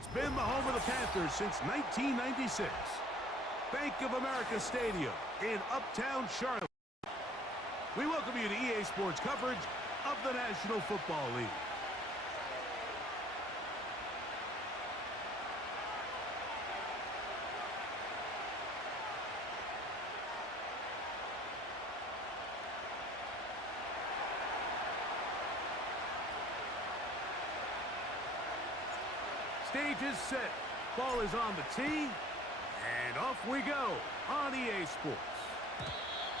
It's been the home of the Panthers since 1996. Bank of America Stadium in Uptown Charlotte. We welcome you to EA Sports coverage of the National Football League. Stage is set. Ball is on the tee. And off we go on EA Sports.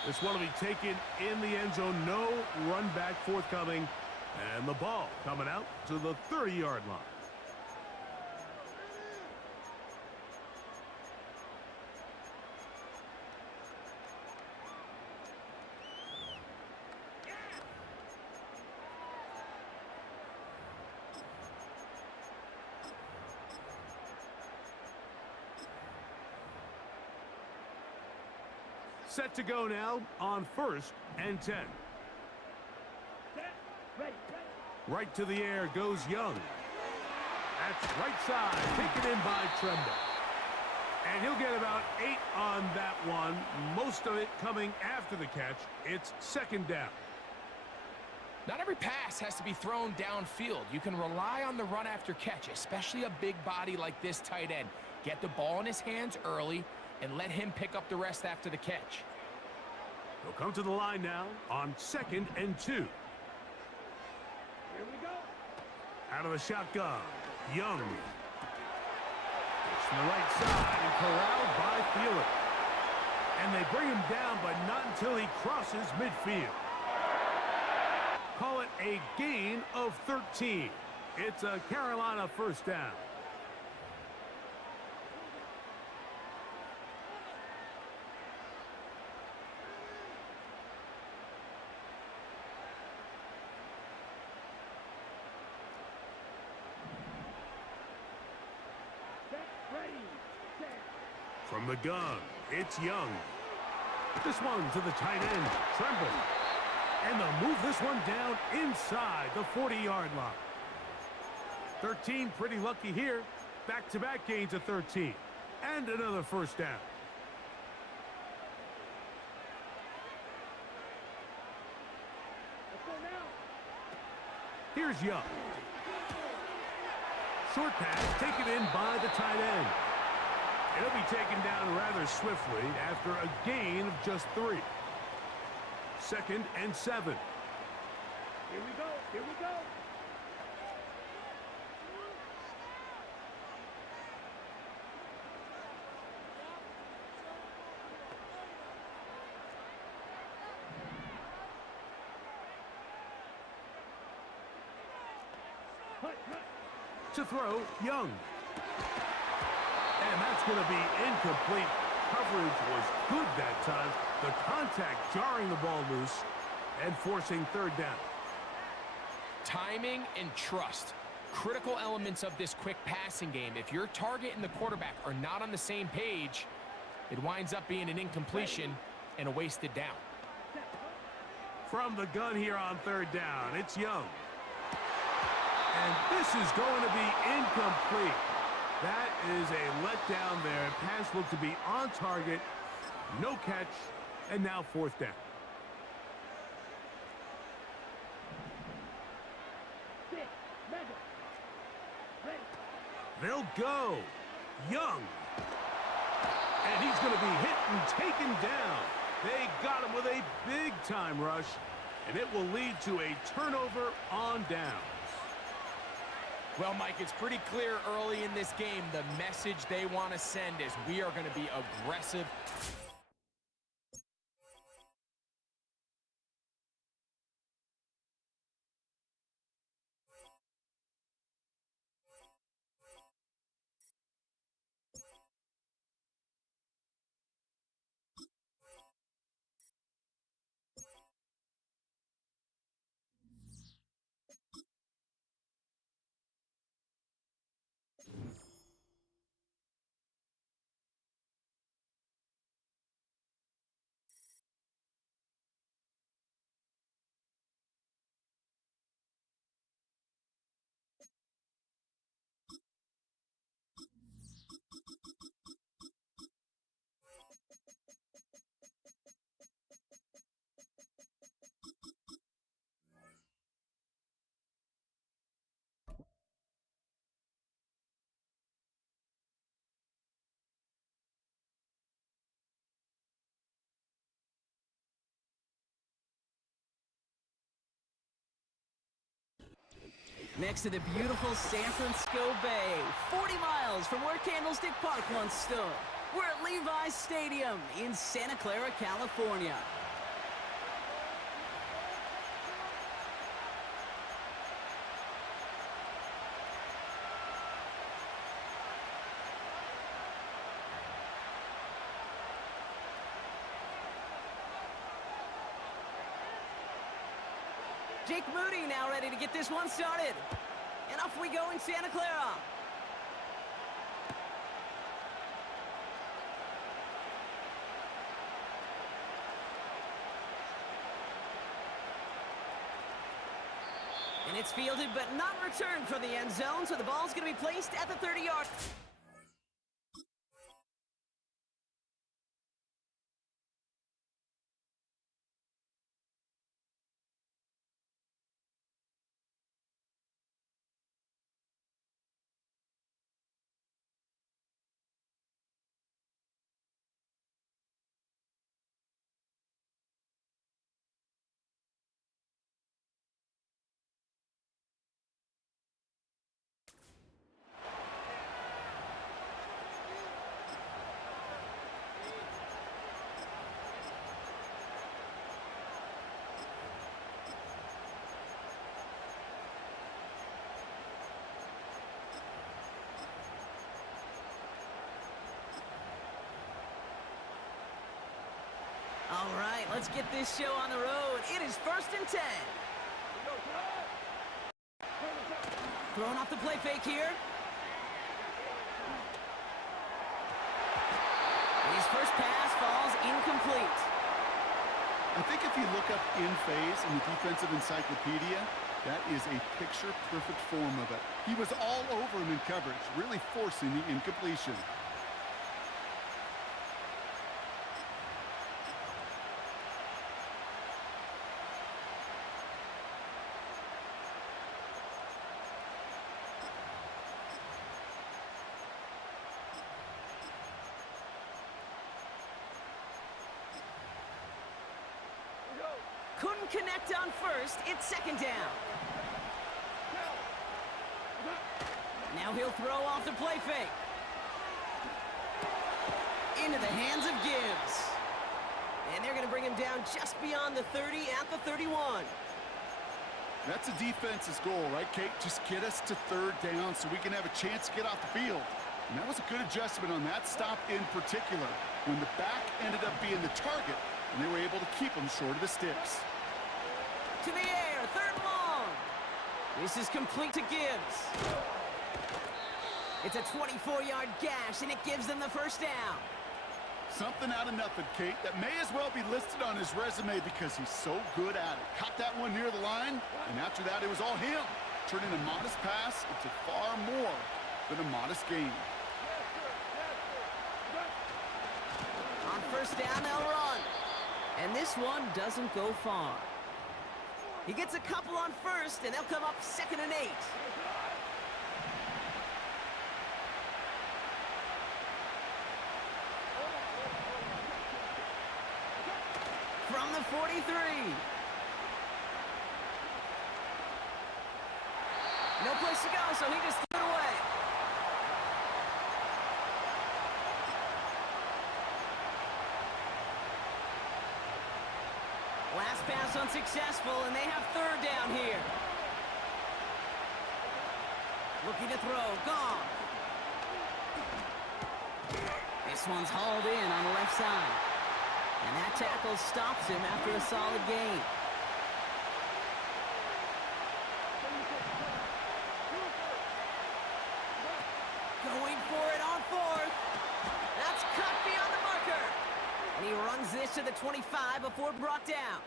This one will be taken in the end zone. No run back forthcoming. And the ball coming out to the 30-yard line. Set to go now on 1st and 10. Right to the air goes Young. That's right side, taken in by Tremble. And he'll get about 8 on that one, most of it coming after the catch. It's 2nd down. Not every pass has to be thrown downfield. You can rely on the run after catch, especially a big body like this tight end. Get the ball in his hands early and let him pick up the rest after the catch. He'll come to the line now on 2nd and 2. Here we go. Out of the shotgun, Young. It's to the right side and corralled by Fielder. And they bring him down, but not until he crosses midfield. Call it a gain of 13. It's a Carolina 1st down. From the gun, it's Young. This one to the tight end, Tremble. And they'll move this one down inside the 40-yard line. 13 pretty lucky here. Back-to-back gains of 13. And another 1st down. Here's Young. Short pass taken in by the tight end. It'll be taken down rather swiftly after a gain of just 3. 2nd and 7. Here we go. Here we go. To throw, Young. And that's going to be incomplete. Coverage was good that time. The contact jarring the ball loose and forcing 3rd down. Timing and trust. Critical elements of this quick passing game. If your target and the quarterback are not on the same page, it winds up being an incompletion and a wasted down. From the gun here on 3rd down, it's Young. And this is going to be incomplete. That is a letdown there. Pass looked to be on target. No catch. And now 4th down. They'll go. Young. And he's going to be hit and taken down. They got him with a big-time rush. And it will lead to a turnover on downs. Well, Mike, it's pretty clear early in this game the message they want to send is we are going to be aggressive. Next to the beautiful San Francisco Bay, 40 miles from where Candlestick Park once stood. We're at Levi's Stadium in Santa Clara, California. Jake Moody now ready to get this one started. And off we go in Santa Clara. And it's fielded but not returned for the end zone, so the ball's going to be placed at the 30-yard. All right, let's get this show on the road. It is 1st and 10. Throwing off the play fake here. His first pass falls incomplete. I think if you look up in phase in the defensive encyclopedia, that is a picture-perfect form of it. He was all over him in coverage, really forcing the incompletion. Couldn't connect on first. It's 2nd down. Now he'll throw off the play fake. Into the hands of Gibbs. And they're going to bring him down just beyond the 30 at the 31. That's a defense's goal, right, Kate? Just get us to 3rd down so we can have a chance to get off the field. And that was a good adjustment on that stop in particular, when the back ended up being the target, and they were able to keep him short of the sticks. To the air, 3rd and long. This is complete to Gibbs. It's a 24-yard gash, and it gives them the 1st down. Something out of nothing, Kate, that may as well be listed on his resume because he's so good at it. Caught that one near the line, and after that, it was all him, turning a modest pass into far more than a modest gain. On 1st down, they'll run. And this one doesn't go far. He gets a couple on 1st, and they'll come up 2nd and 8. From the 43. No place to go, so he just threw it away. Last pass unsuccessful, and they have 3rd down here. Looking to throw, gone. This one's hauled in on the left side. And that tackle stops him after a solid gain. Going for it on 4th. That's cut beyond the marker. And he runs this to the 25 before brought down.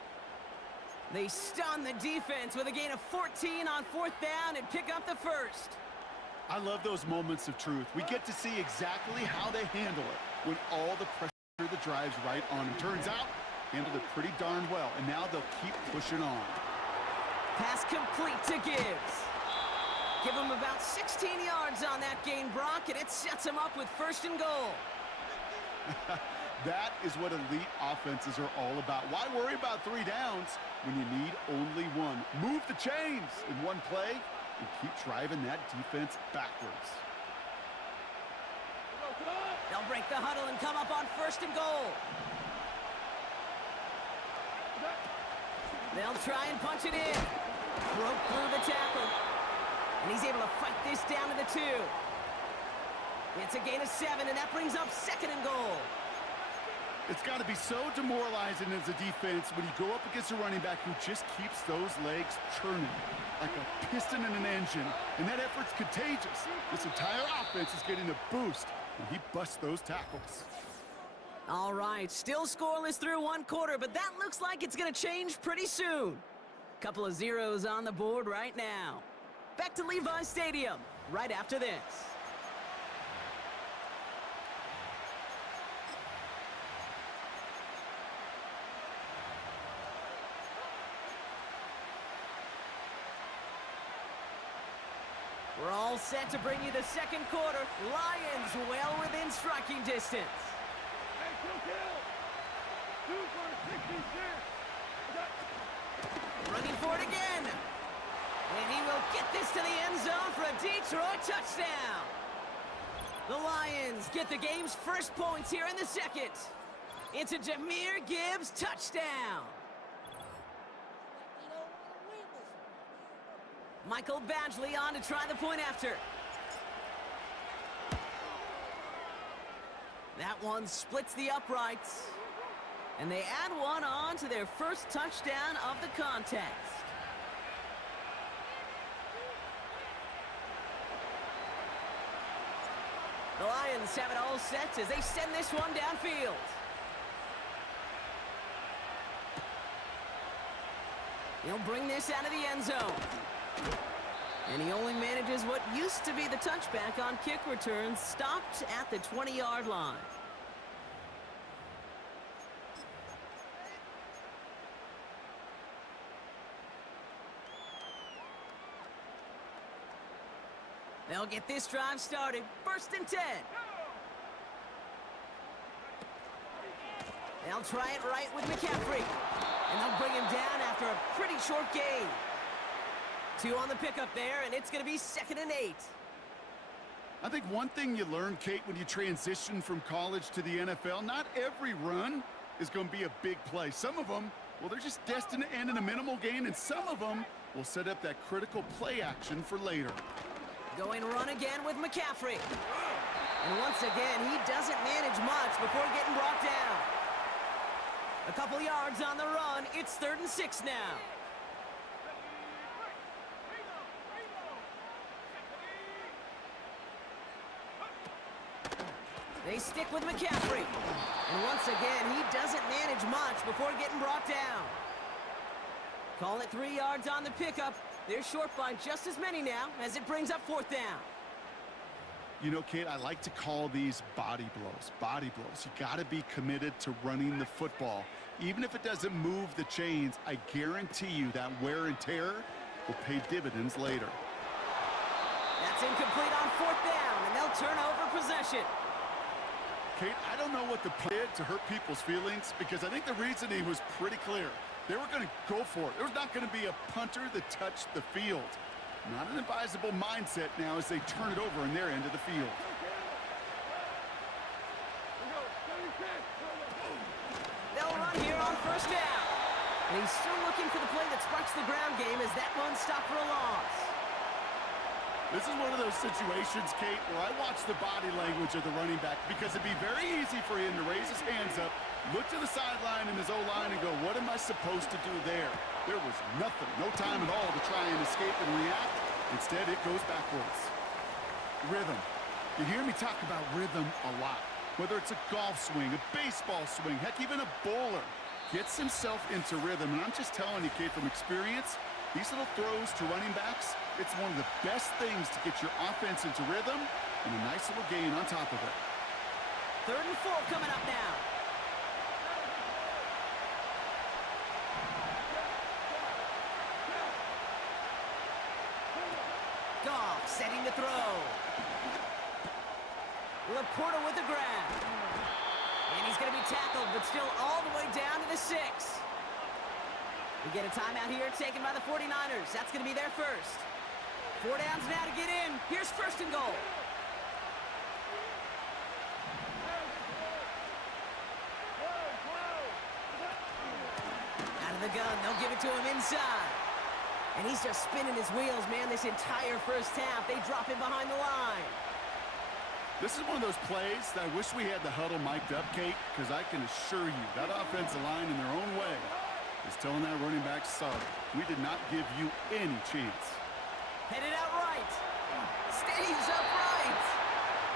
They stun the defense with a gain of 14 on 4th down and pick up the 1st. I love those moments of truth. We get to see exactly how they handle it when all the pressure that drives right on him. Turns out, handled it pretty darn well, and now they'll keep pushing on. Pass complete to Gibbs. Give him about 16 yards on that gain, Brock, and it sets him up with 1st and goal. That is what elite offenses are all about. Why worry about 3 downs when you need only one? Move the chains in one play, and keep driving that defense backwards. They'll break the huddle and come up on 1st and goal. They'll try and punch it in. Broke through the tackle. And he's able to fight this down to the 2. It's a gain of 7, and that brings up 2nd and goal. It's got to be so demoralizing as a defense when you go up against a running back who just keeps those legs churning like a piston in an engine, and that effort's contagious. This entire offense is getting a boost when he busts those tackles. All right, still scoreless through 1 quarter, but that looks like it's going to change pretty soon. Couple of zeros on the board right now. Back to Levi Stadium right after this. We're all set to bring you the 2nd quarter. Lions well within striking distance. Running for it again. And he will get this to the end zone for a Detroit touchdown. The Lions get the game's first points here in the 2nd. It's a Jahmyr Gibbs touchdown. Michael Badgley on to try the point after. That one splits the uprights. And they add one on to their first touchdown of the contest. The Lions have it all set as they send this one downfield. He'll bring this out of the end zone. And he only manages what used to be the touchback on kick returns, stopped at the 20-yard line. They'll get this drive started. 1st and 10. They'll try it right with McCaffrey. And they'll bring him down after a pretty short gain. 2 on the pickup there, and it's going to be 2nd and 8. I think one thing you learn, Kate, when you transition from college to the NFL, not every run is going to be a big play. Some of them, well, they're just destined to end in a minimal gain, and some of them will set up that critical play action for later. Going run again with McCaffrey. And once again, he doesn't manage much before getting brought down. A couple yards on the run. It's 3rd and 6 now. They stick with McCaffrey. And once again, he doesn't manage much before getting brought down. Call it 3 yards on the pickup. They're short by just as many now as it brings up 4th down. You know, Kate, I like to call these body blows. Body blows. You got to be committed to running the football. Even if it doesn't move the chains, I guarantee you that wear and tear will pay dividends later. That's incomplete on 4th down, and they'll turn over possession. Kate, I don't know what the play did to hurt people's feelings because I think the reasoning was pretty clear. They were going to go for it. There was not going to be a punter that touched the field. Not an advisable mindset now as they turn it over in their end of the field. They'll run here on 1st down. And he's still looking for the play that sparks the ground game as that one stopped for a loss. This is one of those situations, Kate, where I watch the body language of the running back because it'd be very easy for him to raise his hands up, look to the sideline in his O-line and go, what am I supposed to do there? There was nothing, no time at all to try and escape and react. Instead, it goes backwards. Rhythm. You hear me talk about rhythm a lot. Whether it's a golf swing, a baseball swing, heck, even a bowler gets himself into rhythm. And I'm just telling you, Kate, from experience, these little throws to running backs, it's one of the best things to get your offense into rhythm and a nice little gain on top of it. 3rd and 4 coming up now. Goff setting the throw. Laporta with the grab. And he's going to be tackled, but still all the way down to the 6. We get a timeout here taken by the 49ers. That's going to be their first. 4 downs now to get in. Here's first and goal. Out of the gun, they'll give it to him inside. And he's just spinning his wheels, man, this entire first half. They drop him behind the line. This is one of those plays that I wish we had the huddle mic'd up, Kate, because I can assure you that offensive line in their own way is telling that running back, sorry, we did not give you any chance. Headed out right. Stays upright.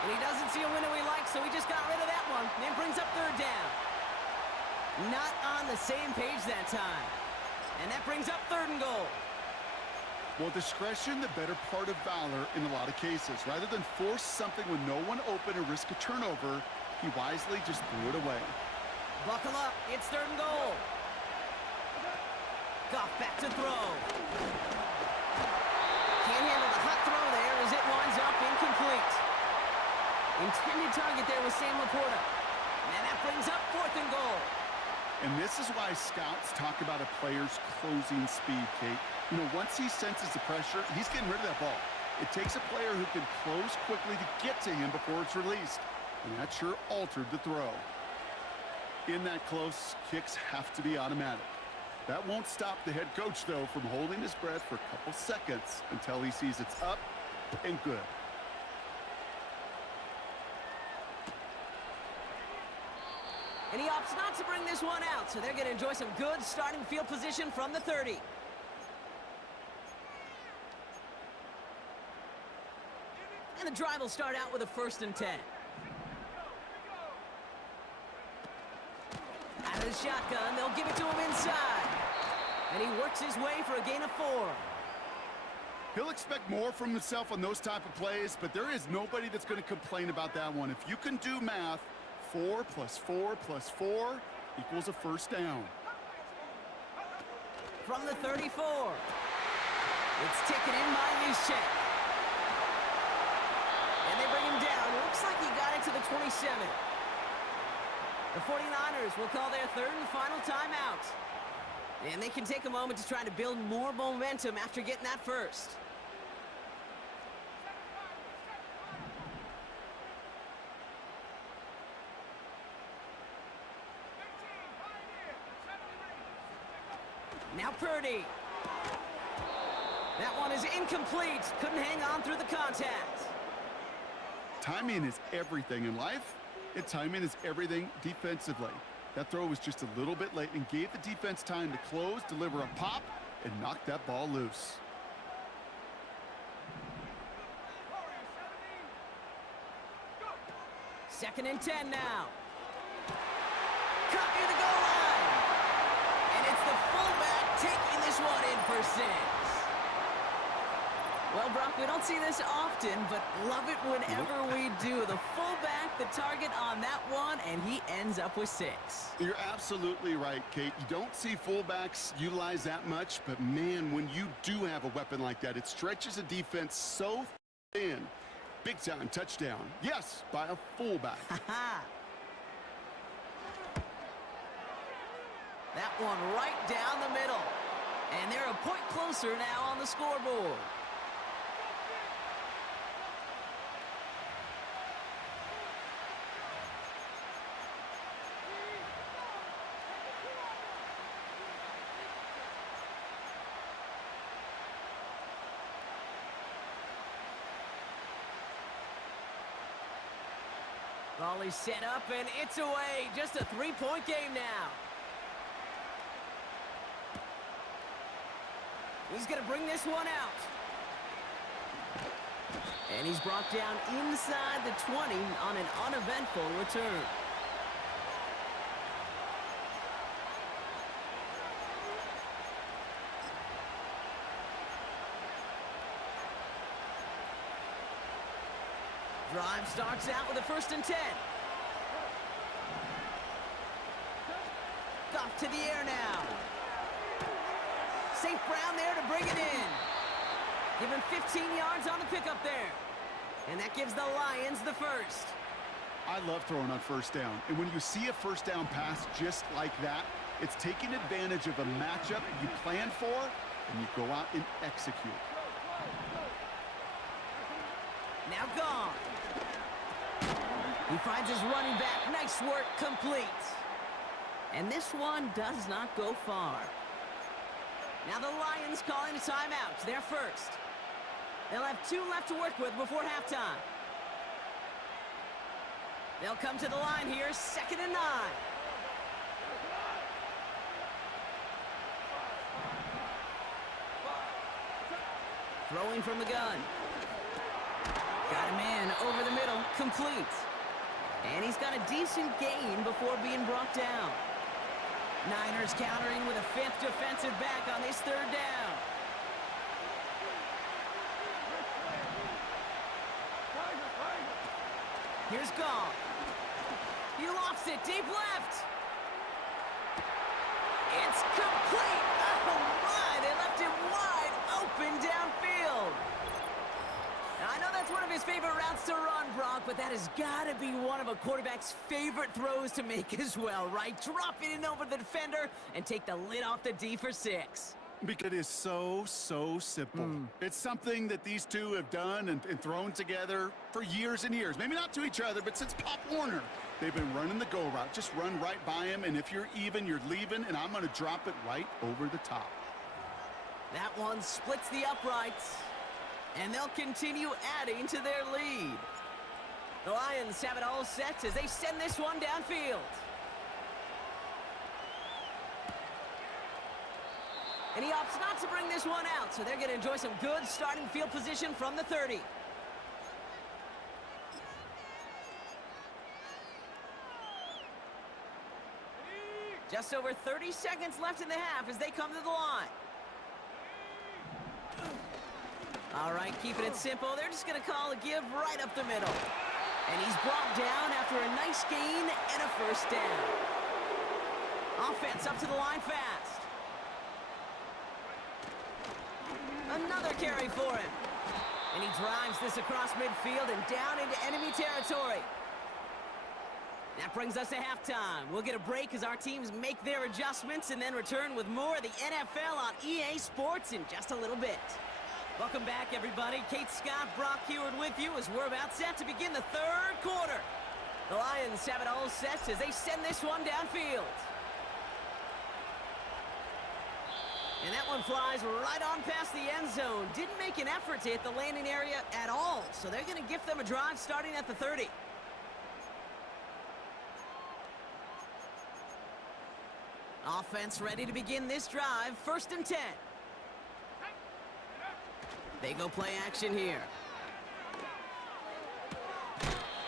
And he doesn't see a window he likes, so he just got rid of that one. And brings up third down. Not on the same page that time. And that brings up third and goal. Well, discretion, the better part of valor in a lot of cases. Rather than force something with no one open or risk a turnover, he wisely just threw it away. Buckle up. It's third and goal. Goff back to throw. Can't handle the hot throw there as it winds up incomplete. Intended target there was Sam Laporta. And that brings up fourth and goal. And this is why scouts talk about a player's closing speed, Kate. You know, once he senses the pressure, he's getting rid of that ball. It takes a player who can close quickly to get to him before it's released. And that sure altered the throw. In that close, kicks have to be automatic. That won't stop the head coach, though, from holding his breath for a couple seconds until he sees it's up and good. And he opts not to bring this one out, so they're going to enjoy some good starting field position from the 30. And the drive will start out with a 1st and 10. Out of the shotgun, they'll give it to him inside. And he works his way for a gain of 4. He'll expect more from himself on those type of plays, but there is nobody that's going to complain about that one. If you can do math, 4 + 4 + 4 equals a first down. From the 34. It's taken in by Juszczyk. And they bring him down. Looks like he got it to the 27. The 49ers will call their third and final timeout. And they can take a moment to try to build more momentum after getting that first. Now Purdy. That one is incomplete. Couldn't hang on through the contact. Timing is everything in life, and timing is everything defensively. That throw was just a little bit late and gave the defense time to close, deliver a pop, and knock that ball loose. Second and 10 now. Cut near the goal line. And it's the fullback taking this one in for 6. Well, Brock, we don't see this often, but love it whenever we do. The fullback, the target on that one, and he ends up with 6. You're absolutely right, Kate. You don't see fullbacks utilize that much, but man, when you do have a weapon like that, it stretches a defense so thin. Big time touchdown. Yes, by a fullback. That one right down the middle. And they're a point closer now on the scoreboard. Volley set up, and it's away. Just a 3-point game now. He's going to bring this one out. And he's brought down inside the 20 on an uneventful return. Drive starts out with a 1st and 10. Goff to the air now. St. Brown there to bring it in. Give him 15 yards on the pickup there. And that gives the Lions the first. I love throwing on 1st down. And when you see a 1st down pass just like that, it's taking advantage of a matchup you plan for, and you go out and execute. Now gone. He finds his running back. Nice work, complete. And this one does not go far. Now the Lions calling a timeout. They're first. They'll have 2 left to work with before halftime. They'll come to the line here, 2nd and 9. Throwing from the gun. Got a man over the middle, complete. And he's got a decent gain before being brought down. Niners countering with a 5th defensive back on this 3rd down. Here's Gall. He lofts it deep left. It's complete. Oh my, they left it wide open downfield. Now, I know that's one of his favorite routes to run, Brock, but that has got to be one of a quarterback's favorite throws to make as well, right? Drop it in over the defender and take the lid off the D for 6. Because it is so simple. It's something that these two have done and thrown together for years and years. Maybe not to each other, but since Pop Warner. They've been running the go route. Just run right by him, and if you're even, you're leaving, and I'm going to drop it right over the top. That one splits the uprights, and they'll continue adding to their lead. The Lions have it all set as they send this one downfield. And he opts not to bring this one out, so they're going to enjoy some good starting field position from the 30. Just over 30 seconds left in the half as they come to the line. All right, keeping it simple. They're just going to call a give right up the middle. And he's brought down after a nice gain and a 1st down. Offense up to the line fast. Another carry for him. And he drives this across midfield and down into enemy territory. That brings us to halftime. We'll get a break as our teams make their adjustments and then return with more of the NFL on EA Sports in just a little bit. Welcome back, everybody. Kate Scott, Brock Heward with you as we're about set to begin the 3rd quarter. The Lions have it all set as they send this one downfield. And that one flies right on past the end zone. Didn't make an effort to hit the landing area at all, so they're going to gift them a drive starting at the 30. Offense ready to begin this drive. 1st and 10. They go play action here.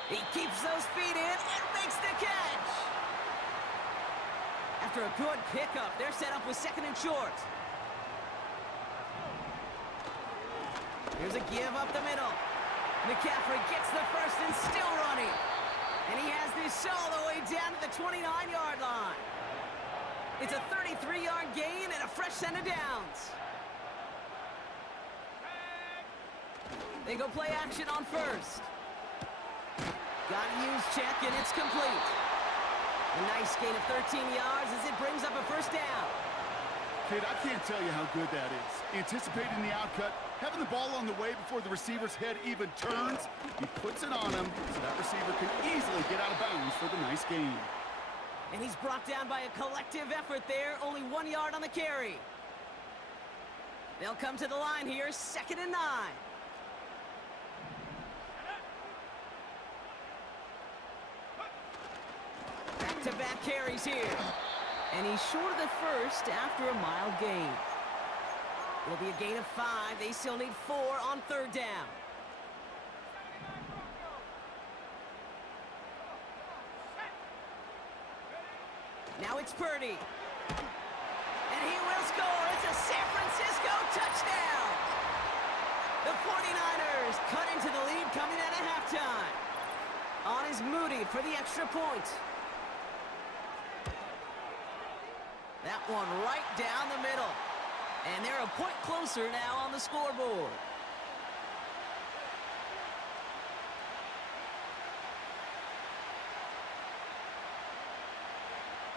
He keeps those feet in and makes the catch. After a good pickup, they're set up with 2nd and short. Here's a give up the middle. McCaffrey gets the 1st and still running. And he has this all the way down to the 29-yard line. It's a 33-yard gain and a fresh set of downs. They go play action on 1st. Got a use check, and it's complete. A nice gain of 13 yards as it brings up a 1st down. Kid, I can't tell you how good that is. Anticipating the outcut, having the ball on the way before the receiver's head even turns. He puts it on him so that receiver can easily get out of bounds for the nice gain. And he's brought down by a collective effort there. Only 1 yard on the carry. They'll come to the line here, 2nd and 9. Back-to-back carries here. And he's short of the 1st after a mild gain. Will be a gain of 5. They still need 4 on 3rd down. Now it's Purdy. And he will score. It's a San Francisco touchdown. The 49ers cut into the lead coming out of halftime. On is Moody for the extra point. That one right down the middle. And they're a point closer now on the scoreboard.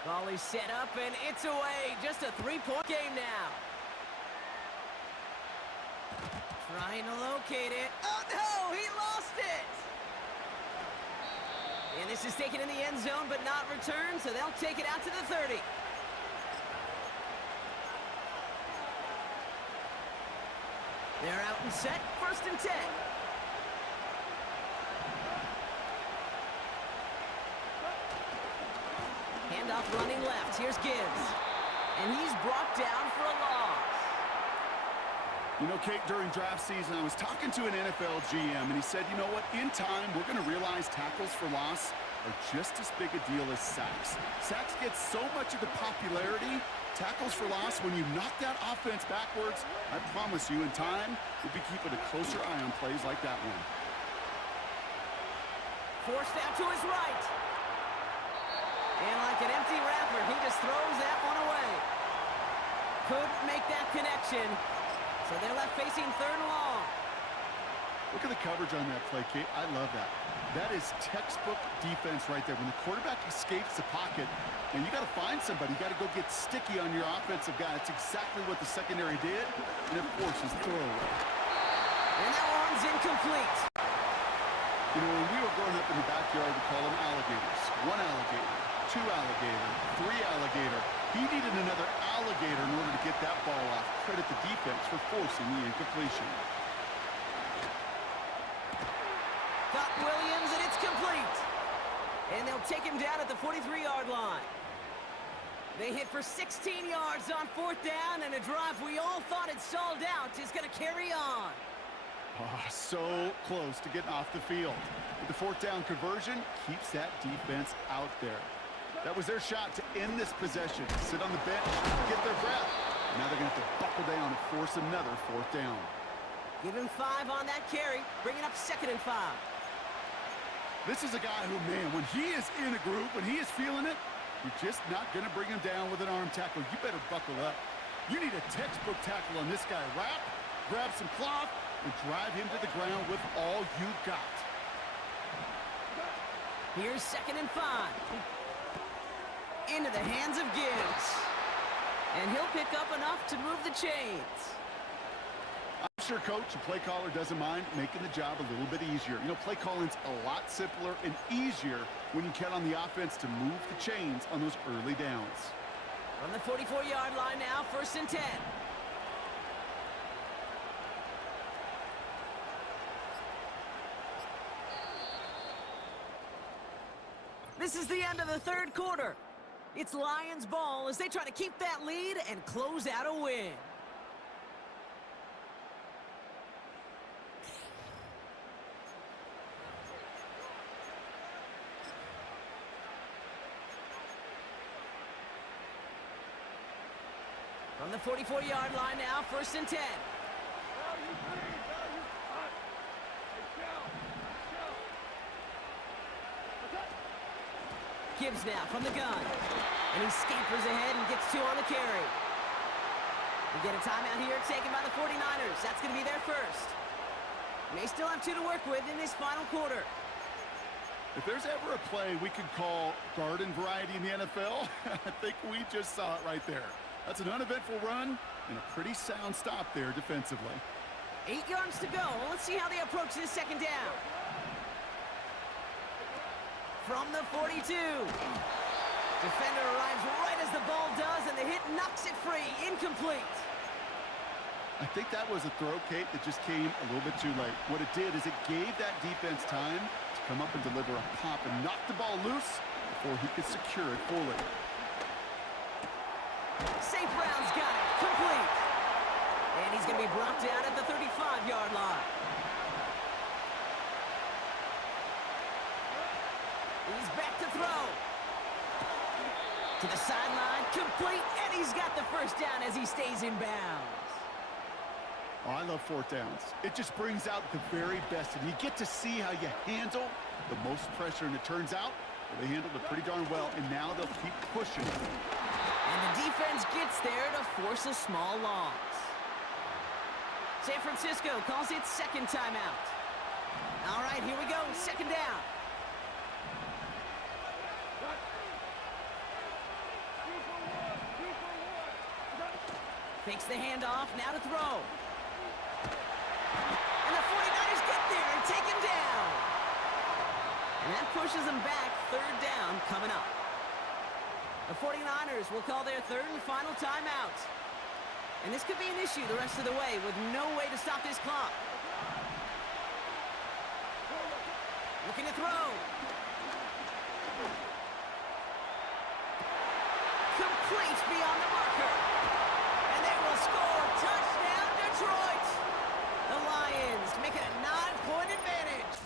Volley set up, and it's away. Just a 3-point game now. Trying to locate it. Oh, no! He lost it! And this is taken in the end zone, but not returned, so they'll take it out to the 30. They're out and set, 1st and 10. Handoff running left. Here's Gibbs. And he's brought down for a loss. You know, Kate, during draft season, I was talking to an NFL GM, and he said, you know what, in time, we're going to realize tackles for loss are just as big a deal as sacks. Sacks get so much of the popularity. Tackles for loss, when you knock that offense backwards, I promise you, in time, we'll be keeping a closer eye on plays like that one. Forced out to his right. And like an empty wrapper, he just throws that one away. Couldn't make that connection. So they're left facing 3rd and long. Look at the coverage on that play, Kate. I love that. That is textbook defense right there. When the quarterback escapes the pocket, and you got to find somebody. You got to go get sticky on your offensive guy. That's exactly what the secondary did, and it forces throwaway. And that one's incomplete. You know, when we were growing up in the backyard, we call them alligators. 1 alligator, 2 alligator, 3 alligator. He needed another alligator in order to get that ball off. Credit the defense for forcing the incompletion. Got Williams, and it's complete. And they'll take him down at the 43-yard line. They hit for 16 yards on 4th down, and a drive we all thought had stalled out is going to carry on. Oh, so close to getting off the field. But the 4th down conversion keeps that defense out there. That was their shot to end this possession. Sit on the bench, get their breath. Now they're going to have to buckle down and force another 4th down. Give him 5 on that carry, bringing up 2nd and 5. This is a guy who, man, when he is in a group, when he is feeling it, you're just not going to bring him down with an arm tackle. You better buckle up. You need a textbook tackle on this guy. Wrap, grab some cloth, and drive him to the ground with all you got. Here's 2nd and 5. Into the hands of Gibbs. And he'll pick up enough to move the chains. I'm sure coach and play caller doesn't mind making the job a little bit easier. You know, play calling's a lot simpler and easier when you count on the offense to move the chains on those early downs. On the 44-yard line now, 1st and 10. This is the end of the 3rd quarter. It's Lions ball as they try to keep that lead and close out a win. From the 44-yard line now, 1st and 10. Gibbs now from the gun. And he scampers ahead and gets 2 on the carry. We get a timeout here taken by the 49ers. That's going to be their first. May still have 2 to work with in this final quarter. If there's ever a play we could call garden variety in the NFL, I think we just saw it right there. That's an uneventful run and a pretty sound stop there defensively. 8 yards to go. Let's see how they approach this 2nd down. From the 42. Defender arrives right as the ball does, and the hit knocks it free. Incomplete. I think that was a throw, Kate, that just came a little bit too late. What it did is it gave that defense time to come up and deliver a pop and knock the ball loose before he could secure it fully. St. Brown's got it. Complete. And he's going to be brought down at the 35-yard line. He's back to throw. To the sideline, complete, and he's got the first down as he stays in bounds. Oh, I love 4th downs. It just brings out the very best, and you get to see how you handle the most pressure, and it turns out they handled it pretty darn well, and now they'll keep pushing. And the defense gets there to force a small loss. San Francisco calls it 2nd timeout. All right, here we go, 2nd down. Fakes the handoff, now to throw. pushes them back. Third down coming up. The 49ers will call their third and final timeout. And this could be an issue the rest of the way with no way to stop this clock. Looking to throw. Complete beyond the marker. And they will score. Touchdown, Detroit. The Lions make it a 9-point advantage.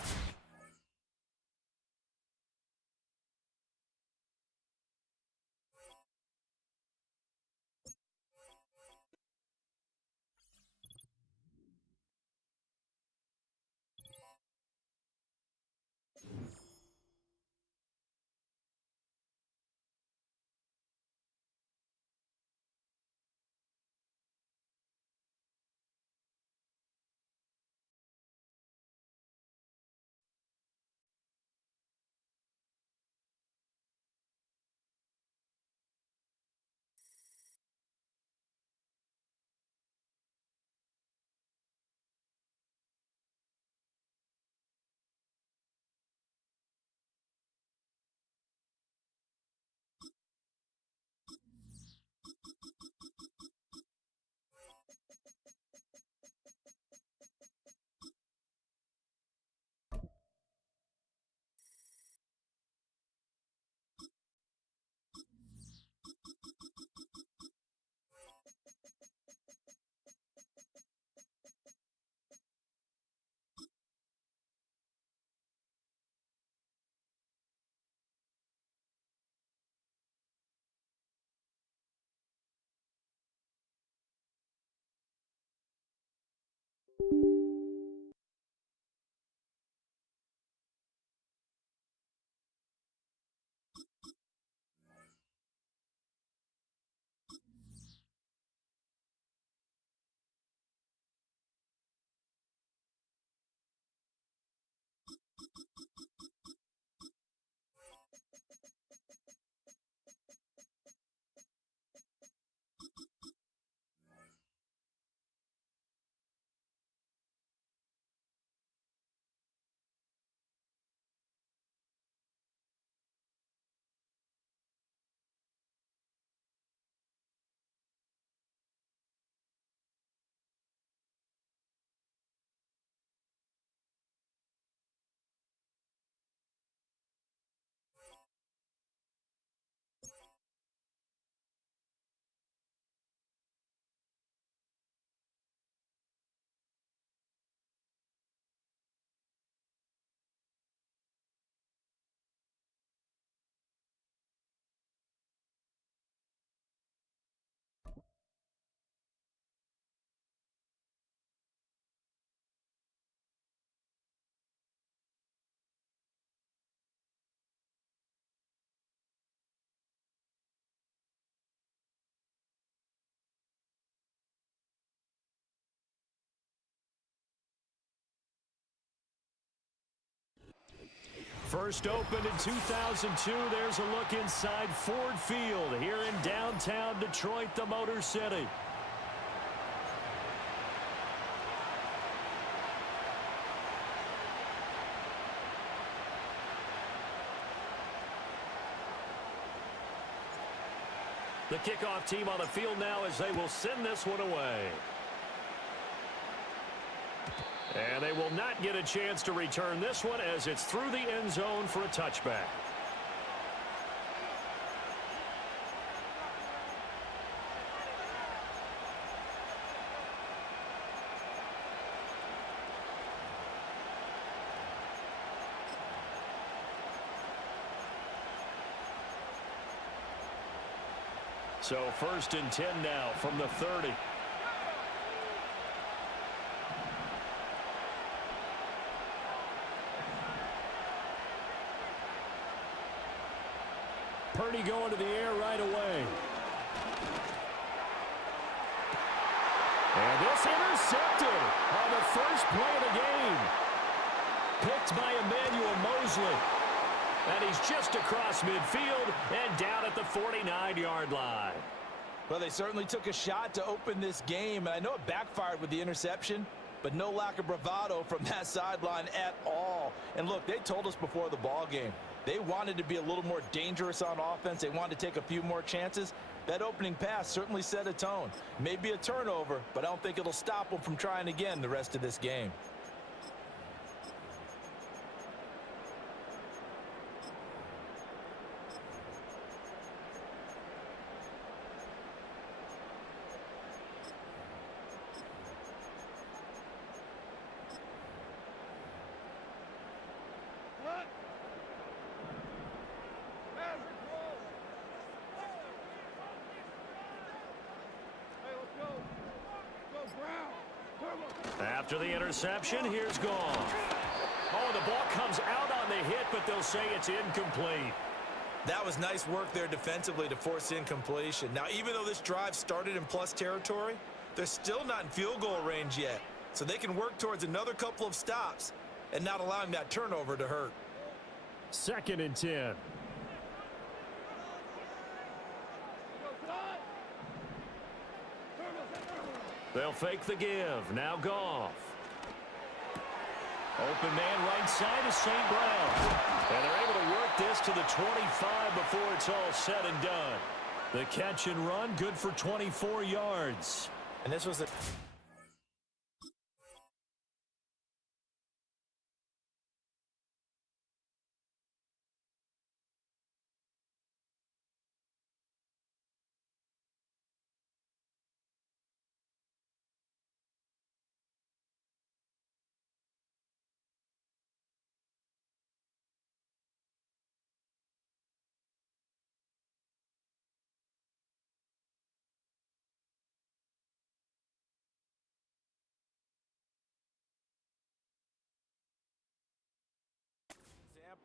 First opened in 2002, there's a look inside Ford Field here in downtown Detroit, the Motor City. The kickoff team on the field now as they will send this one away. And they will not get a chance to return this one as it's through the end zone for a touchback. So 1st and 10 now from the 30. Purdy going to the air right away. And this intercepted on the first play of the game. Picked by Emmanuel Mosley. And he's just across midfield and down at the 49-yard line. Well, they certainly took a shot to open this game, and I know it backfired with the interception, but no lack of bravado from that sideline at all. And look, they told us before the ball game, They wanted to be a little more dangerous on offense. They wanted to take a few more chances. That opening pass certainly set a tone. Maybe a turnover, but I don't think it'll stop them from trying again the rest of this game. After the interception, here's Goff. Oh, the ball comes out on the hit, but they'll say it's incomplete. That was nice work there defensively to force incompletion. Now, even though this drive started in plus territory, they're still not in field goal range yet. So they can work towards another couple of stops and not allowing that turnover to hurt. 2nd and 10. They'll fake the give. Now Goff. Open man right side is St. Brown. And they're able to work this to the 25 before it's all said and done. The catch and run, good for 24 yards. And this was a...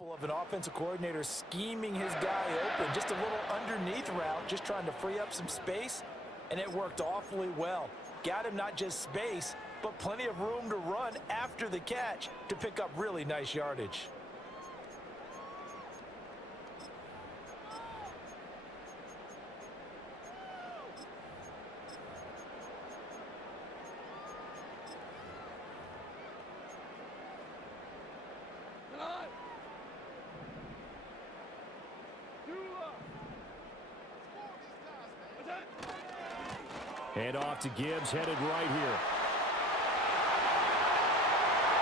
of an offensive coordinator scheming his guy open, just a little underneath route, just trying to free up some space, and it worked awfully well. Got him not just space, but plenty of room to run after the catch to pick up really nice yardage. Hand off to Gibbs, headed right here.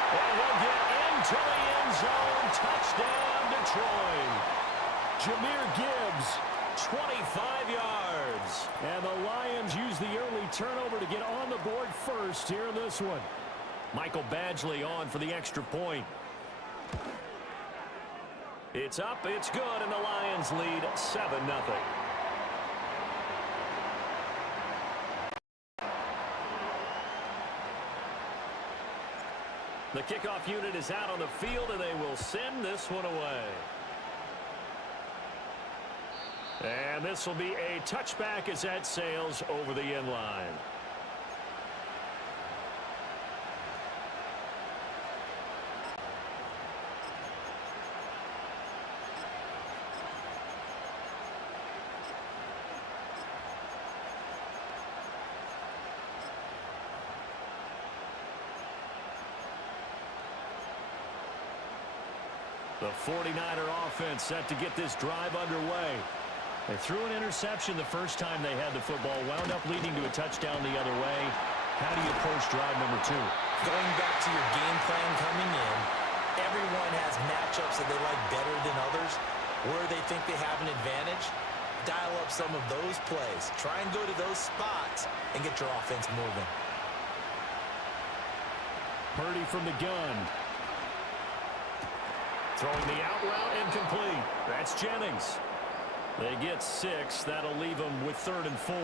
And he'll get into the end zone. Touchdown, Detroit. Jahmyr Gibbs, 25 yards. And the Lions use the early turnover to get on the board first here in this one. Michael Badgley on for the extra point. It's up, it's good, and the Lions lead 7-0. The kickoff unit is out on the field, and they will send this one away. And this will be a touchback as that sails over the end line. The 49er offense set to get this drive underway. They threw an interception the first time they had the football, wound up leading to a touchdown the other way. How do you approach drive number 2? Going back to your game plan coming in, everyone has matchups that they like better than others. Where they think they have an advantage, dial up some of those plays. Try and go to those spots and get your offense moving. Purdy from the gun. Throwing the out route incomplete. That's Jennings. They get 6. That'll leave them with 3rd and 4.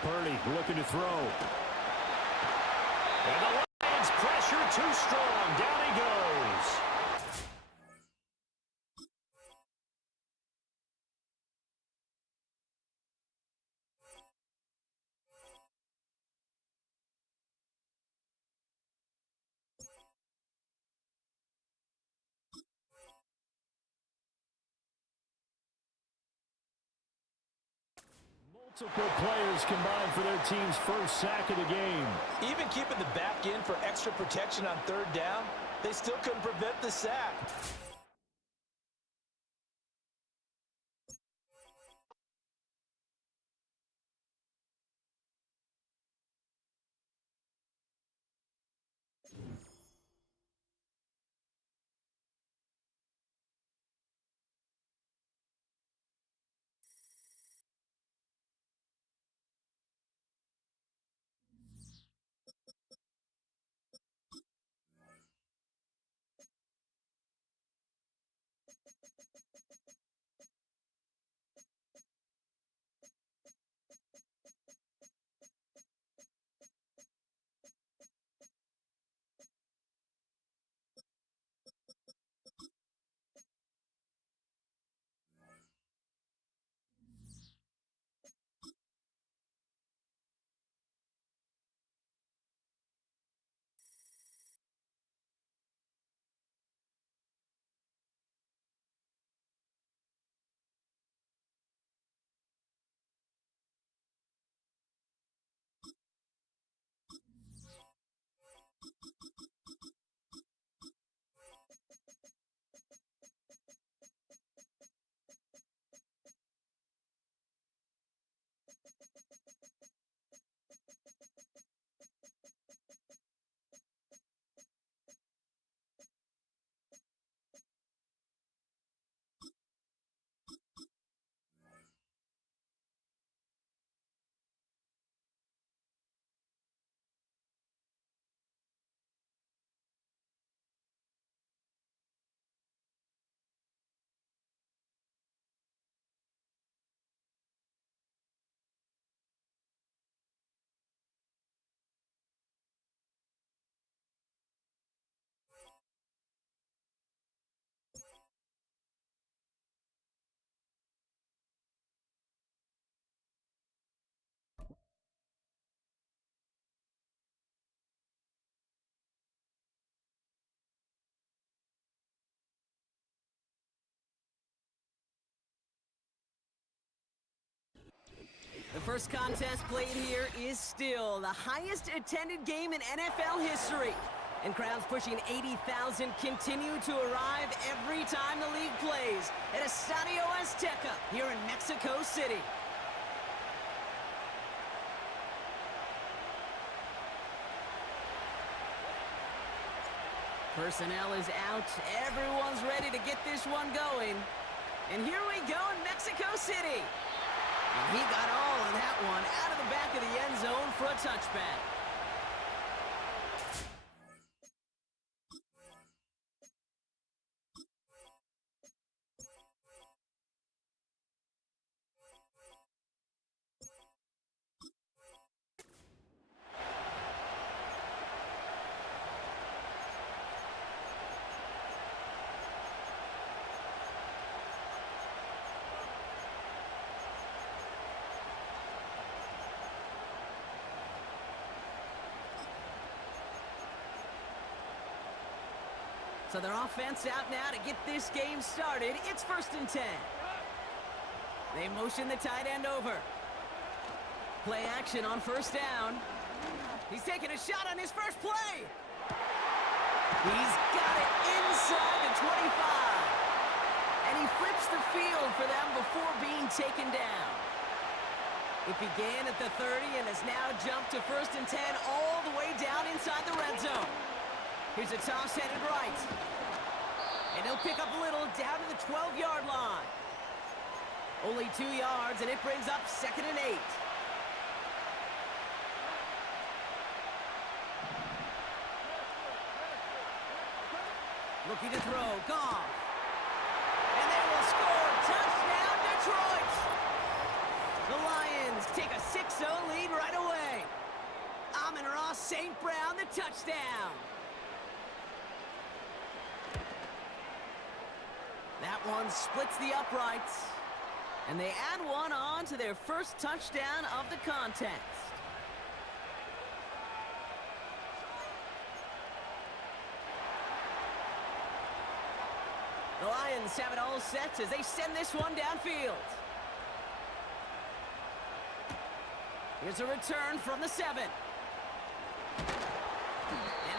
Purdy looking to throw. And the Lions pressure too strong. Down he goes. Multiple players combined for their team's first sack of the game. Even keeping the back in for extra protection on third down, they still couldn't prevent the sack. The first contest played here is still the highest attended game in NFL history. And crowds pushing 80,000 continue to arrive every time the league plays at Estadio Azteca here in Mexico City. Personnel is out. Everyone's ready to get this one going. And here we go in Mexico City. And he got all of that one out of the back of the end zone for a touchback. So their offense out now to get this game started. It's 1st and 10. They motion the tight end over. Play action on 1st down. He's taking a shot on his first play. He's got it inside the 25. And he flips the field for them before being taken down. It began at the 30 and has now jumped to 1st and 10 all the way down inside the red zone. Here's a toss headed right. And he'll pick up a little down to the 12-yard line. Only 2 yards, and it brings up 2nd and 8. Looking to throw, Goff. And they will score. Touchdown, Detroit! The Lions take a 6-0 lead right away. Amon-Ra St. Brown, the touchdown. That one splits the uprights, and they add one on to their first touchdown of the contest. The Lions have it all set as they send this one downfield. Here's a return from the 7. And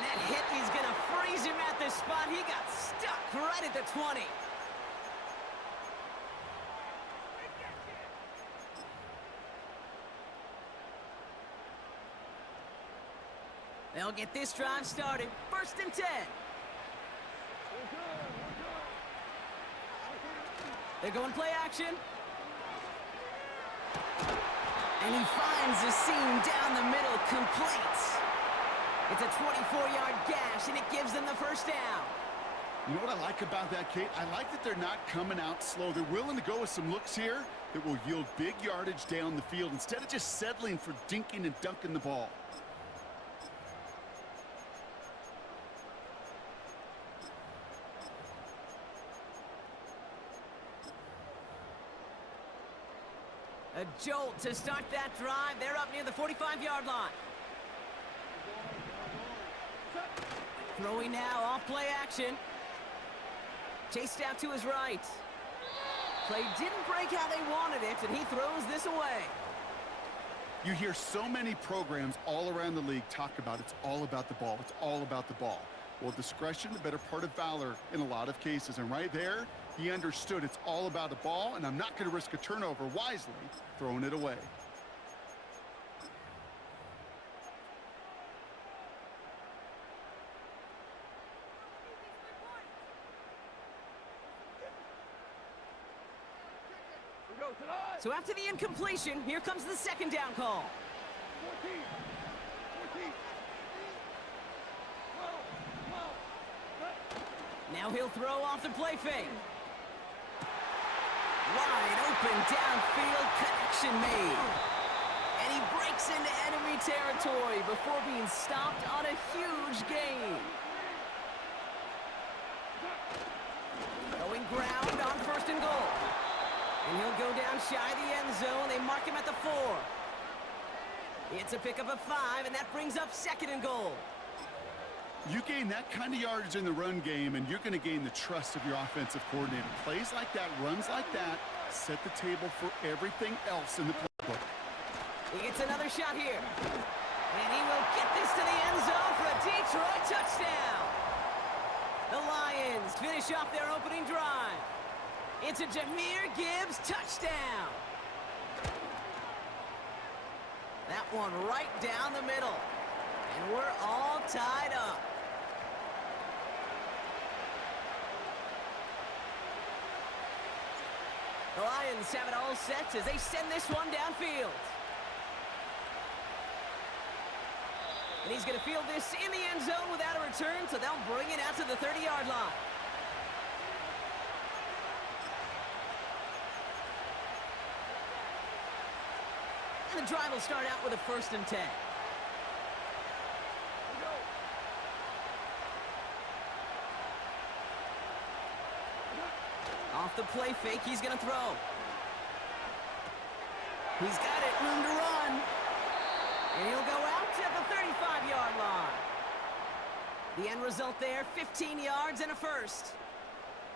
that hit is going to freeze him at the spot. He got stuck right at the 20. They'll get this drive started. 1st and 10. They're going play action. And he finds the seam down the middle, complete. It's a 24-yard gash, and it gives them the 1st down. You know what I like about that, Kate? I like that they're not coming out slow. They're willing to go with some looks here that will yield big yardage down the field instead of just settling for dinking and dunking the ball. A jolt to start that drive. They're up near the 45-yard line. Throwing now, off play action. Chased out to his right. Play didn't break how they wanted it, and he throws this away. You hear so many programs all around the league talk about it's all about the ball. It's all about the ball. Well, discretion, the better part of valor in a lot of cases. And right there, he understood it's all about the ball, and I'm not going to risk a turnover wisely, throwing it away. So after the incompletion, here comes the 2nd down call. 14. Now he'll throw off the play fake. Wide open downfield, connection made. And he breaks into enemy territory before being stopped on a huge gain. Going ground on 1st and goal. And he'll go down shy of the end zone. They mark him at the 4. It's a pickup of 5, and that brings up 2nd and goal. You gain that kind of yardage in the run game, and you're going to gain the trust of your offensive coordinator. Plays like that, runs like that, set the table for everything else in the playbook. He gets another shot here. And he will get this to the end zone for a Detroit touchdown. The Lions finish off their opening drive. It's a Jahmyr Gibbs touchdown. That one right down the middle. And we're all tied up. The Lions have it all set as they send this one downfield. And he's going to field this in the end zone without a return, so they'll bring it out to the 30-yard line. And the drive will start out with a 1st and 10. Off the play fake, he's going to throw. He's got it, room to run. And he'll go out to the 35-yard line. The end result there, 15 yards and a 1st.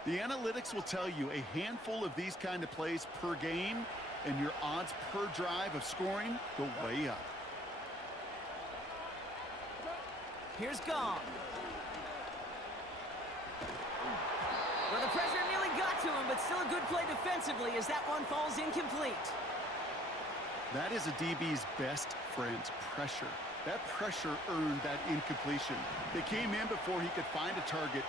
The analytics will tell you a handful of these kind of plays per game, and your odds per drive of scoring go way up. Here's Gong. Well, the pressure nearly got to him, but still a good play defensively as that one falls incomplete. That is a DB's best friend, pressure. That pressure earned that incompletion. They came in before he could find a target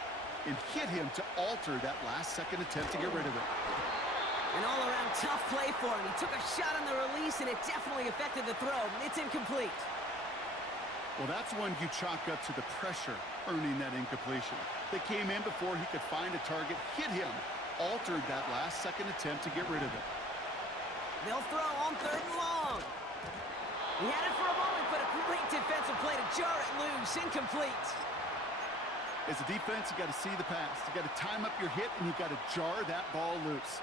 and hit him to alter that last-second attempt to get rid of it. An all-around tough play for him. He took a shot on the release, and it definitely affected the throw. It's incomplete. Well, that's one you chalk up to the pressure earning that incompletion. They came in before he could find a target, hit him, altered that last-second attempt to get rid of it. They'll throw on 3rd and long. He had it for a moment, but a great defensive play to jar it loose. Incomplete. As a defense, you got to see the pass. You got to time up your hit, and you got to jar that ball loose.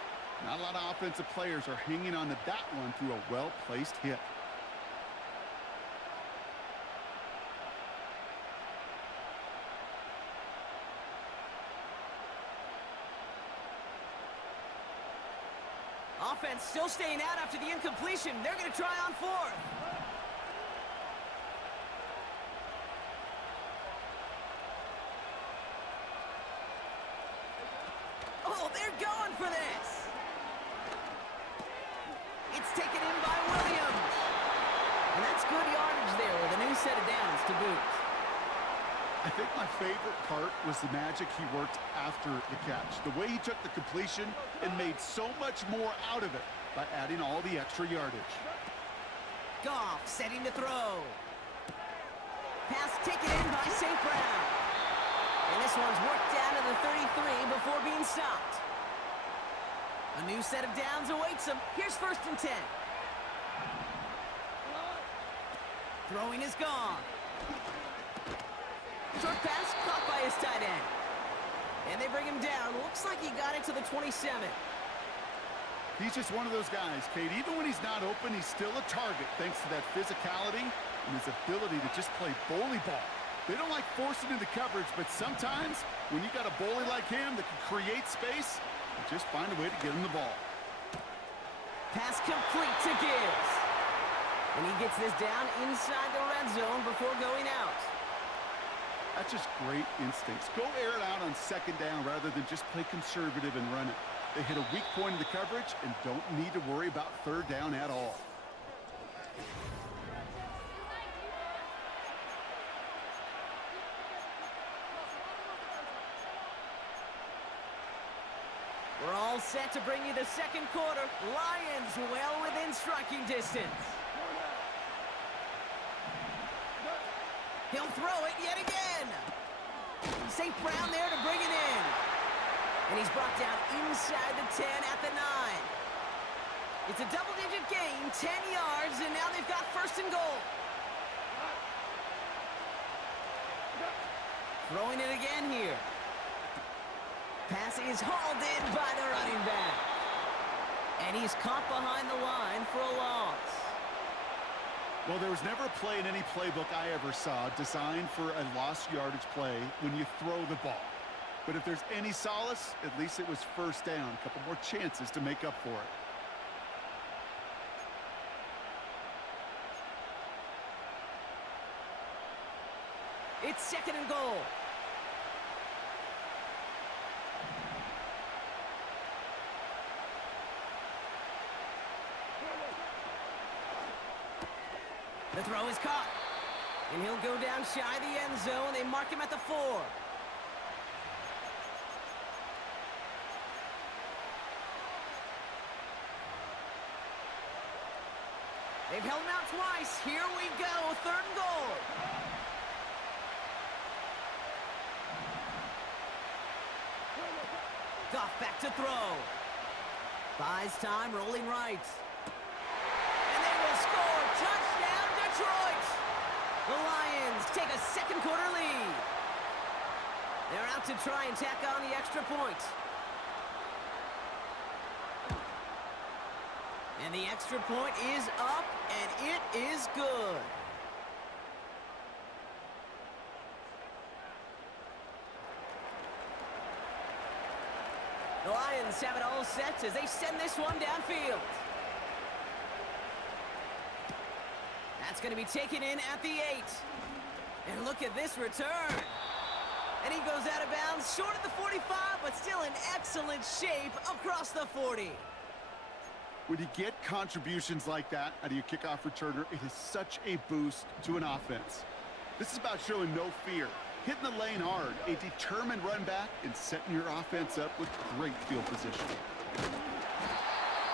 Not a lot of offensive players are hanging on to that one through a well-placed hit. Offense still staying out after the incompletion. They're going to try on 4th. Oh, they're going for this. It's taken in by Williams. And that's good yardage there with a new set of downs to boot. I think my favorite part was the magic he worked after the catch. The way he took the completion and made so much more out of it by adding all the extra yardage. Goff setting to throw. Pass taken in by St. Brown. And this one's worked down to the 33 before being stopped. A new set of downs awaits him. Here's 1st and 10. Throwing is gone. Short pass caught by his tight end. And they bring him down. Looks like he got it to the 27. He's just one of those guys, Kate. Even when he's not open, he's still a target thanks to that physicality and his ability to just play bully ball. They don't like forcing into coverage, but sometimes when you got a bully like him that can create space, you just find a way to get him the ball. Pass complete to Gibbs. And he gets this down inside the red zone before going out. That's just great instincts. Go air it out on 2nd down rather than just play conservative and run it. They hit a weak point in the coverage and don't need to worry about 3rd down at all. We're all set to bring you the 2nd quarter. Lions well within striking distance. He'll throw it yet again. St. Brown there to bring it in. And he's brought down inside the 10 at the 9. It's a double-digit gain, 10 yards, and now they've got 1st and goal. Throwing it again here. Pass is hauled in by the running back. And he's caught behind the line for a loss. Well, there was never a play in any playbook I ever saw designed for a lost yardage play when you throw the ball. But if there's any solace, at least it was 1st down. A couple more chances to make up for it. It's 2nd and goal. The throw is caught. And he'll go down shy of the end zone. They mark him at the 4. They've held him out twice. Here we go, 3rd and goal. Goff back to throw. Buys time, rolling right. And they will score. Touchdown, Detroit. The Lions take a 2nd quarter lead. They're out to try and tack on the extra point. And the extra point is up, and it is good. The Lions have it all set as they send this one downfield. That's going to be taken in at the 8. And look at this return. And he goes out of bounds short of the 45, but still in excellent shape across the 40. When you get contributions like that out of your kickoff returner, it is such a boost to an offense. This is about showing no fear, hitting the lane hard, a determined run back, and setting your offense up with great field position.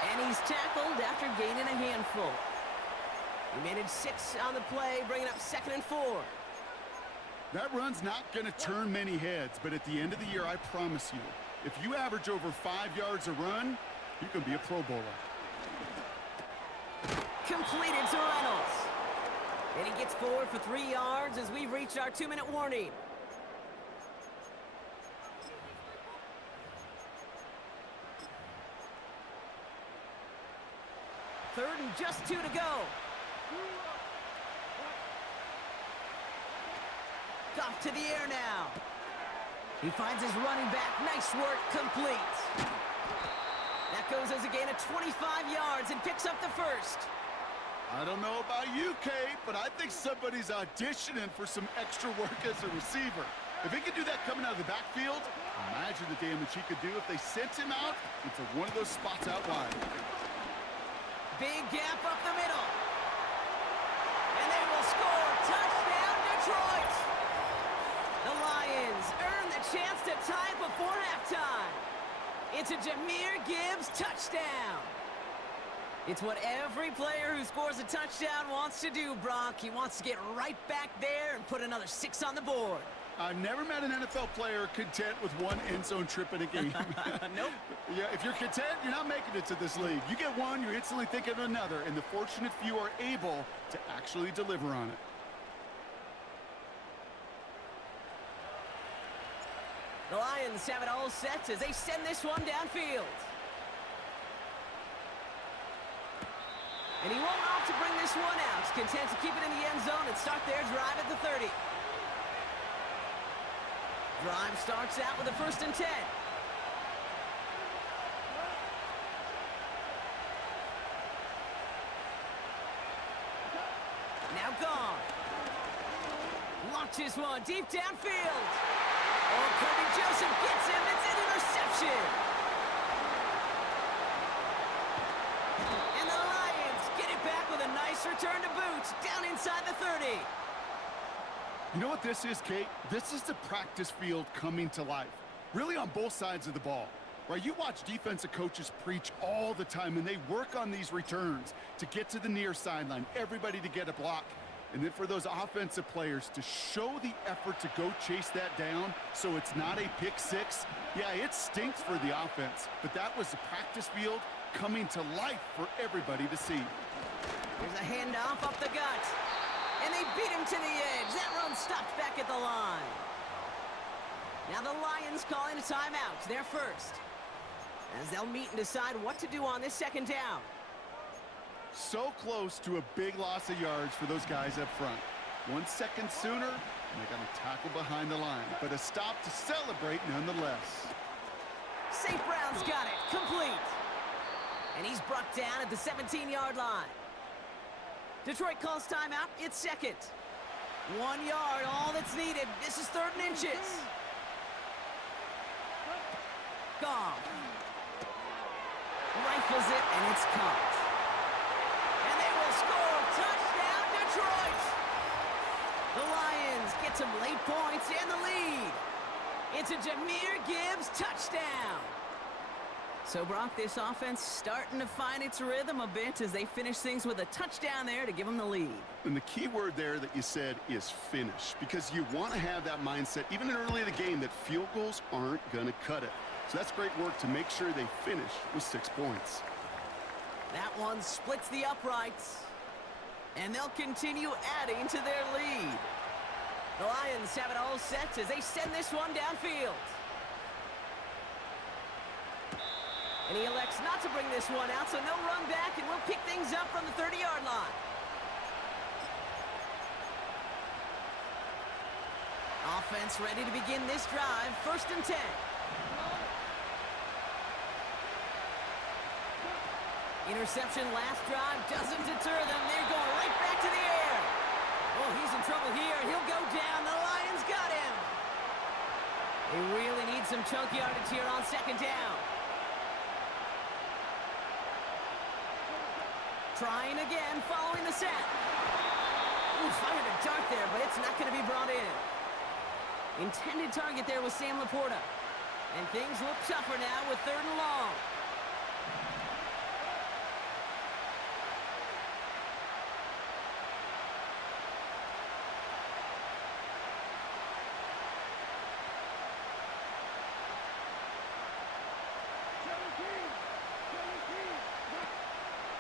And he's tackled after gaining a handful. He managed 6 on the play, bringing up 2nd and 4. That run's not going to turn many heads, but at the end of the year, I promise you, if you average over 5 yards a run, you can be a Pro Bowler. Completed to Reynolds. And he gets forward for 3 yards as we reach our 2-minute warning. Third and just 2 to go. Off to the air now. He finds his running back. Nice work, complete. That goes as a gain of 25 yards and picks up the first. I don't know about you, Kate, but I think somebody's auditioning for some extra work as a receiver. If he can do that coming out of the backfield, Imagine the damage he could do if they sent him out into one of those spots out wide. Big gap up the middle. And they will score. Touchdown, Detroit! The Lions earn the chance to tie it before halftime. It's a Jahmyr Gibbs touchdown. It's what every player who scores a touchdown wants to do, Brock. He wants to get right back there and put another 6 on the board. I've never met an NFL player content with one end zone trip in a game. Nope. Yeah, if you're content, you're not making it to this league. You get one, you're instantly thinking of another, and the fortunate few are able to actually deliver on it. The Lions have it all set as they send this one downfield. And he won't opt to bring this one out. He's content to keep it in the end zone and start their drive at the 30. Drive starts out with a 1st and 10. Now gone. Launches one deep downfield. Oh, Kirby Joseph gets him. It's an interception. And the Lions get it back with a nice return to boot down inside the 30. You know what this is, Kate? This is the practice field coming to life. Really on both sides of the ball. Right? You watch defensive coaches preach all the time, and they work on these returns to get to the near sideline, everybody to get a block. And then for those offensive players to show the effort to go chase that down so it's not a pick 6. Yeah, it stinks for the offense, but that was the practice field coming to life for everybody to see. There's a handoff up the gut. And they beat him to the edge. That run stopped back at the line. Now the Lions calling a timeout. They're first. As they'll meet and decide what to do on this 2nd down. So close to a big loss of yards for those guys up front. 1 second sooner, and they got to tackle behind the line. But a stop to celebrate nonetheless. St. Brown's got it. Complete. And he's brought down at the 17-yard line. Detroit calls timeout. It's 2nd. 1 yard, all that's needed. This is 3rd and inches. Gone. Rifles it, and it's caught. And they will score. Touchdown, Detroit! The Lions get some late points and the lead. It's a Jahmyr Gibbs touchdown. So, Brock, this offense starting to find its rhythm a bit as they finish things with a touchdown there to give them the lead. And the key word there that you said is finish, because you want to have that mindset, even early in the game, that field goals aren't going to cut it. So that's great work to make sure they finish with 6 points. That one splits the uprights, and they'll continue adding to their lead. The Lions have it all set as they send this one downfield. And he elects not to bring this one out, so no run back, and we'll pick things up from the 30-yard line. Offense ready to begin this drive, 1st and 10. Interception last drive doesn't deter them. They're going right back to the air. Oh, he's in trouble here. He'll go down. The Lions got him. They really need some chunk yardage here on 2nd down. Trying again, following the set. Ooh, fired a dart there, but it's not going to be brought in. Intended target there was Sam Laporta. And things look tougher now with 3rd and long.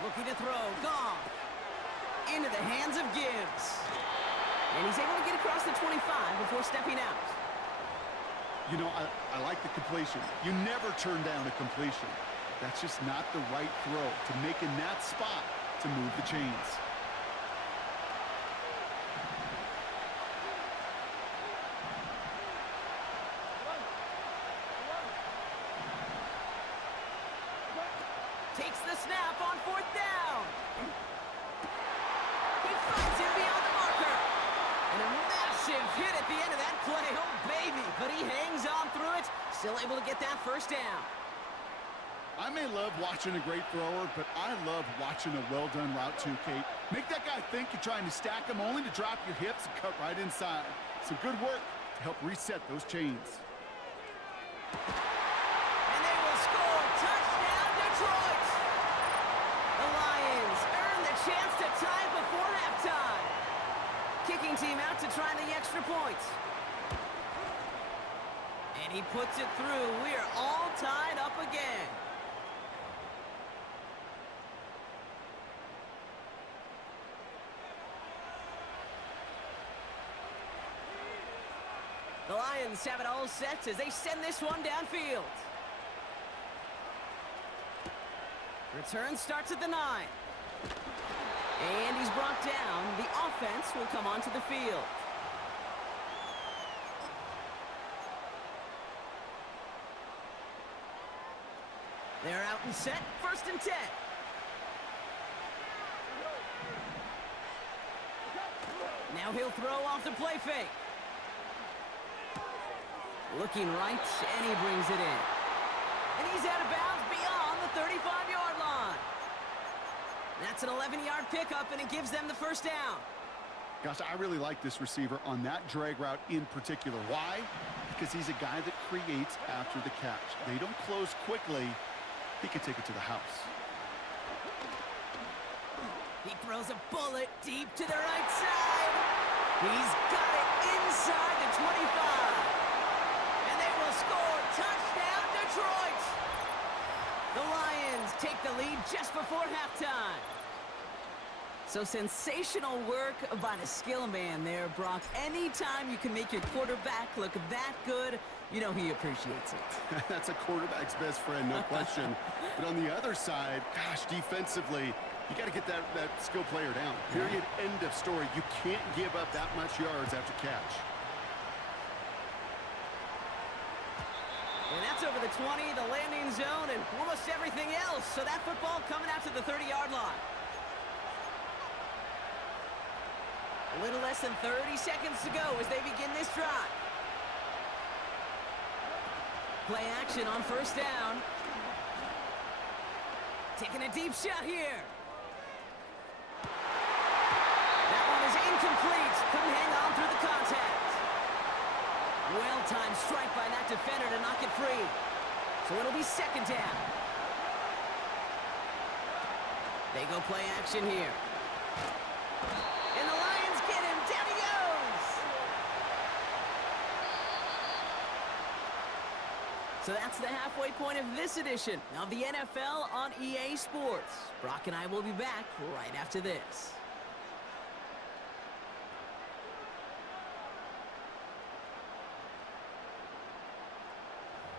Looking to throw, gone. Into the hands of Gibbs. And he's able to get across the 25 before stepping out. You know, I like the completion. You never turn down a completion. That's just not the right throw to make in that spot to move the chains. Takes the snap on 4th down. He finds him beyond the marker. And a massive hit at the end of that play. Oh, baby. But he hangs on through it. Still able to get that first down. I may love watching a great thrower, but I love watching a well-done route too, Kate. Make that guy think you're trying to stack him only to drop your hips and cut right inside. Some good work to help reset those chains. And they will score. Touchdown, Detroit! The Lions earn the chance to tie before halftime. Kicking team out to try the extra points. And he puts it through. We are all tied up again. The Lions have it all set as they send this one downfield. Return starts at the 9. And he's brought down. The offense will come onto the field. They're out and set. 1st and 10. Now he'll throw off the play fake. Looking right, and he brings it in. And he's out of bounds beyond the 35-yard line. That's an 11-yard pickup, and it gives them the first down. Gosh, I really like this receiver on that drag route in particular. Why? Because he's a guy that creates after the catch. They don't close quickly. He can take it to the house. He throws a bullet deep to the right side. He's got it inside the 25. And they will score. Touchdown, Detroit! The Lions take the lead just before halftime. So sensational work by the skill man there, Brock. Anytime you can make your quarterback look that good, you know he appreciates it. That's a quarterback's best friend, no question. But on the other side, gosh, defensively, you got to get that skill player down. Period, end of story. You can't give up that much yards after catch. And that's over the 20, the landing zone, and almost everything else. So that football coming out to the 30-yard line. A little less than 30 seconds to go as they begin this drive. Play action on 1st down. Taking a deep shot here. That one is incomplete. Couldn't hang on through the contact. Well-timed strike by that defender to knock it free. So it'll be 2nd down. They go play action here. And the Lions get him. Down he goes. So that's the halfway point of this edition of the NFL on EA Sports. Brock and I will be back right after this.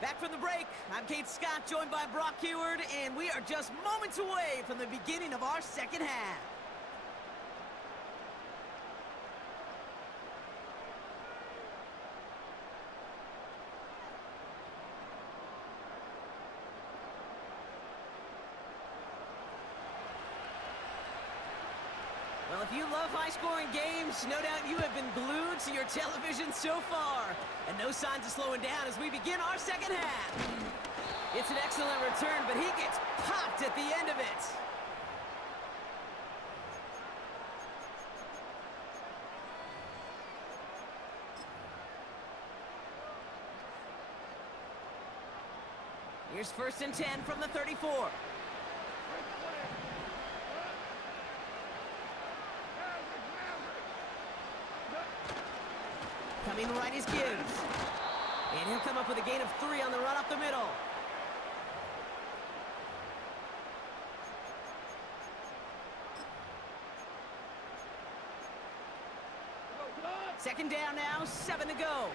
Back from the break, I'm Kate Scott, joined by Brock Heward, and we are just moments away from the beginning of our second half. Well, if you love high-scoring games, no doubt you have been glued to your television so far. And no signs of slowing down as we begin our second half. It's an excellent return, but he gets popped at the end of it. Here's 1st and 10 from the 34. Coming right is Gibbs. And he'll come up with a gain of 3 on the run up the middle. Second down now, 7 to go.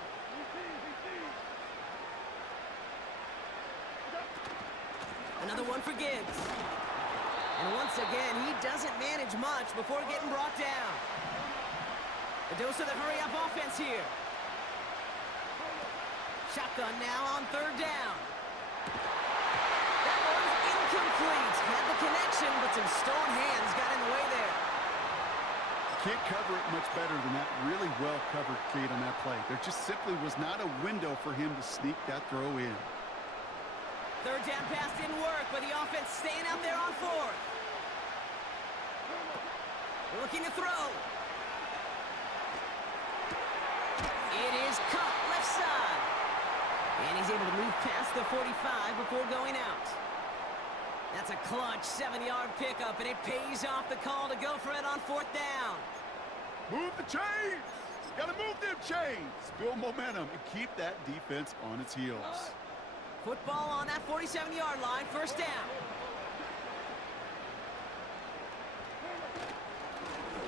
Another one for Gibbs. And once again, he doesn't manage much before getting brought down. A dose of the hurry-up offense here. Shotgun now on 3rd down. That one's incomplete. Had the connection, but some stone hands got in the way there. can't cover it much better than that. Really well covered, Kate, on that play. There just simply was not a window for him to sneak that throw in. Third down pass didn't work, but the offense staying out there on fourth. Looking to throw. It is caught left side. And he's able to move past the 45 before going out. That's a clutch 7-yard pickup, and it pays off the call to go for it on fourth down. Move the chains! Gotta move them chains! Build momentum and keep that defense on its heels. Football on that 47-yard line, first down.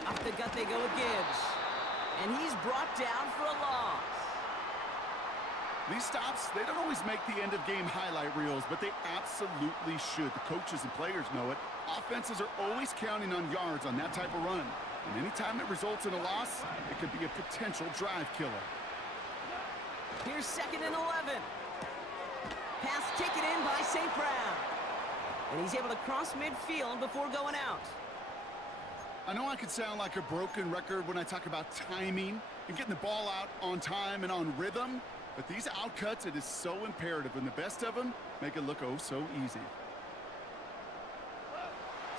Up the gut they go with Gibbs. And he's brought down for a loss. These stops, they don't always make the end-of-game highlight reels, but they absolutely should. The coaches and players know it. Offenses are always counting on yards on that type of run. And anytime it results in a loss, it could be a potential drive killer. Here's 2nd and 11. Pass taken in by St. Brown. And he's able to cross midfield before going out. I know I could sound like a broken record when I talk about timing and getting the ball out on time and on rhythm, but these outcuts, it is so imperative, and the best of them make it look oh so easy.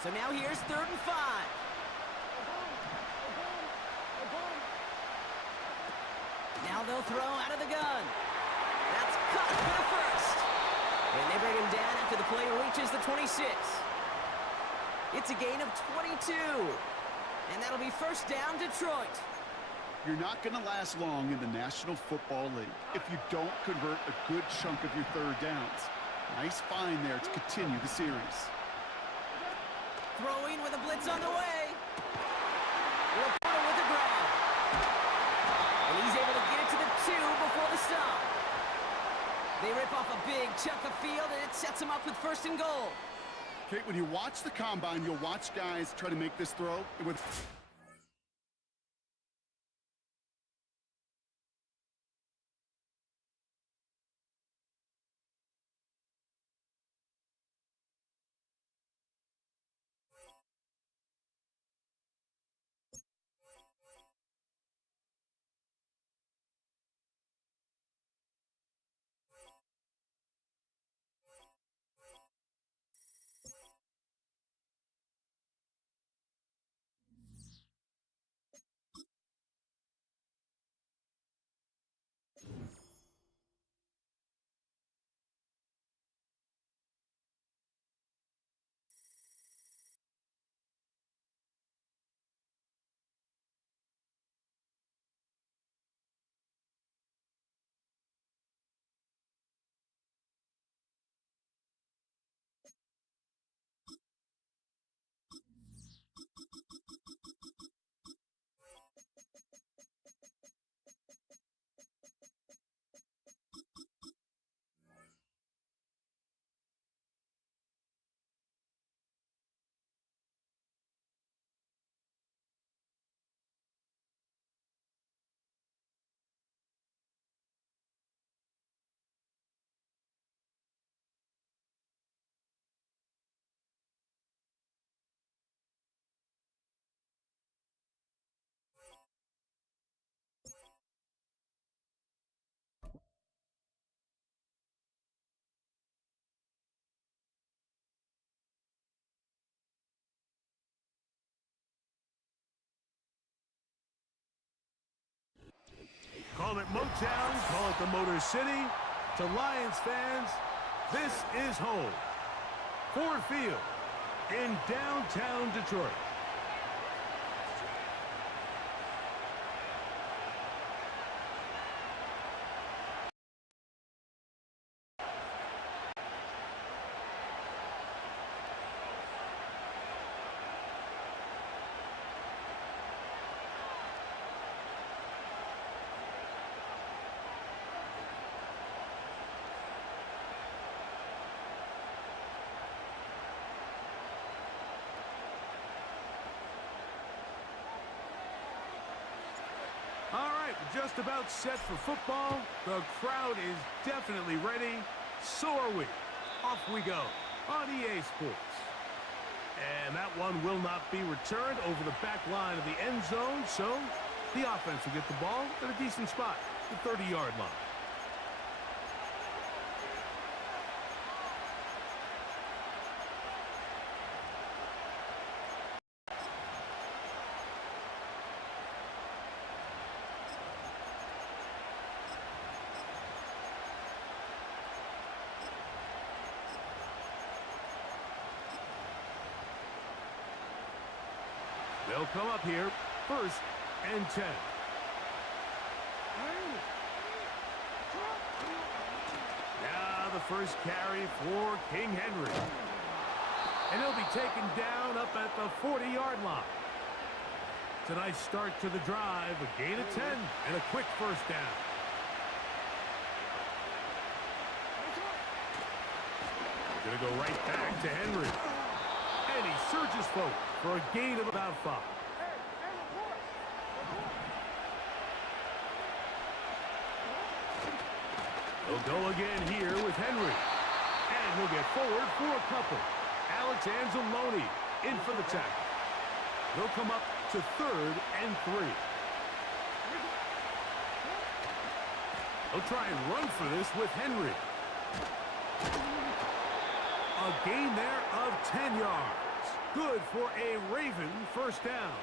So now here's 3rd and 5. Now they'll throw out of the gun. That's caught for the first. And they bring him down after the play reaches the 26. It's a gain of 22. And that'll be first down, Detroit. You're not going to last long in the National Football League if you don't convert a good chunk of your third downs. Nice find there to continue the series. Throwing with a blitz on the way. Reporter with the grab. And he's able to get it to the 2 before the stop. They rip off a big chunk of field, and it sets them up with 1st and goal. Kate, when you watch the combine, you'll watch guys try to make this throw with... Call it Motown, call it the Motor City. To Lions fans, this is home. Ford Field in downtown Detroit. All right, we're just about set for football. The crowd is definitely ready. So are we. Off we go on EA Sports. And that one will not be returned over the back line of the end zone, so the offense will get the ball at a decent spot, the 30-yard line. They'll come up here, 1st and 10. Now the first carry for King Henry. And he'll be taken down up at the 40-yard line. It's a nice start to the drive, a gain of 10, and a quick first down. Gonna go right back to Henry. And he surges forward for a gain of about 5. He'll go again here with Henry. And he'll get forward for a couple. Alex Anzalone in for the tackle. They'll come up to 3rd and 3. They'll try and run for this with Henry. A gain there of 10 yards. Good for a Raven first down.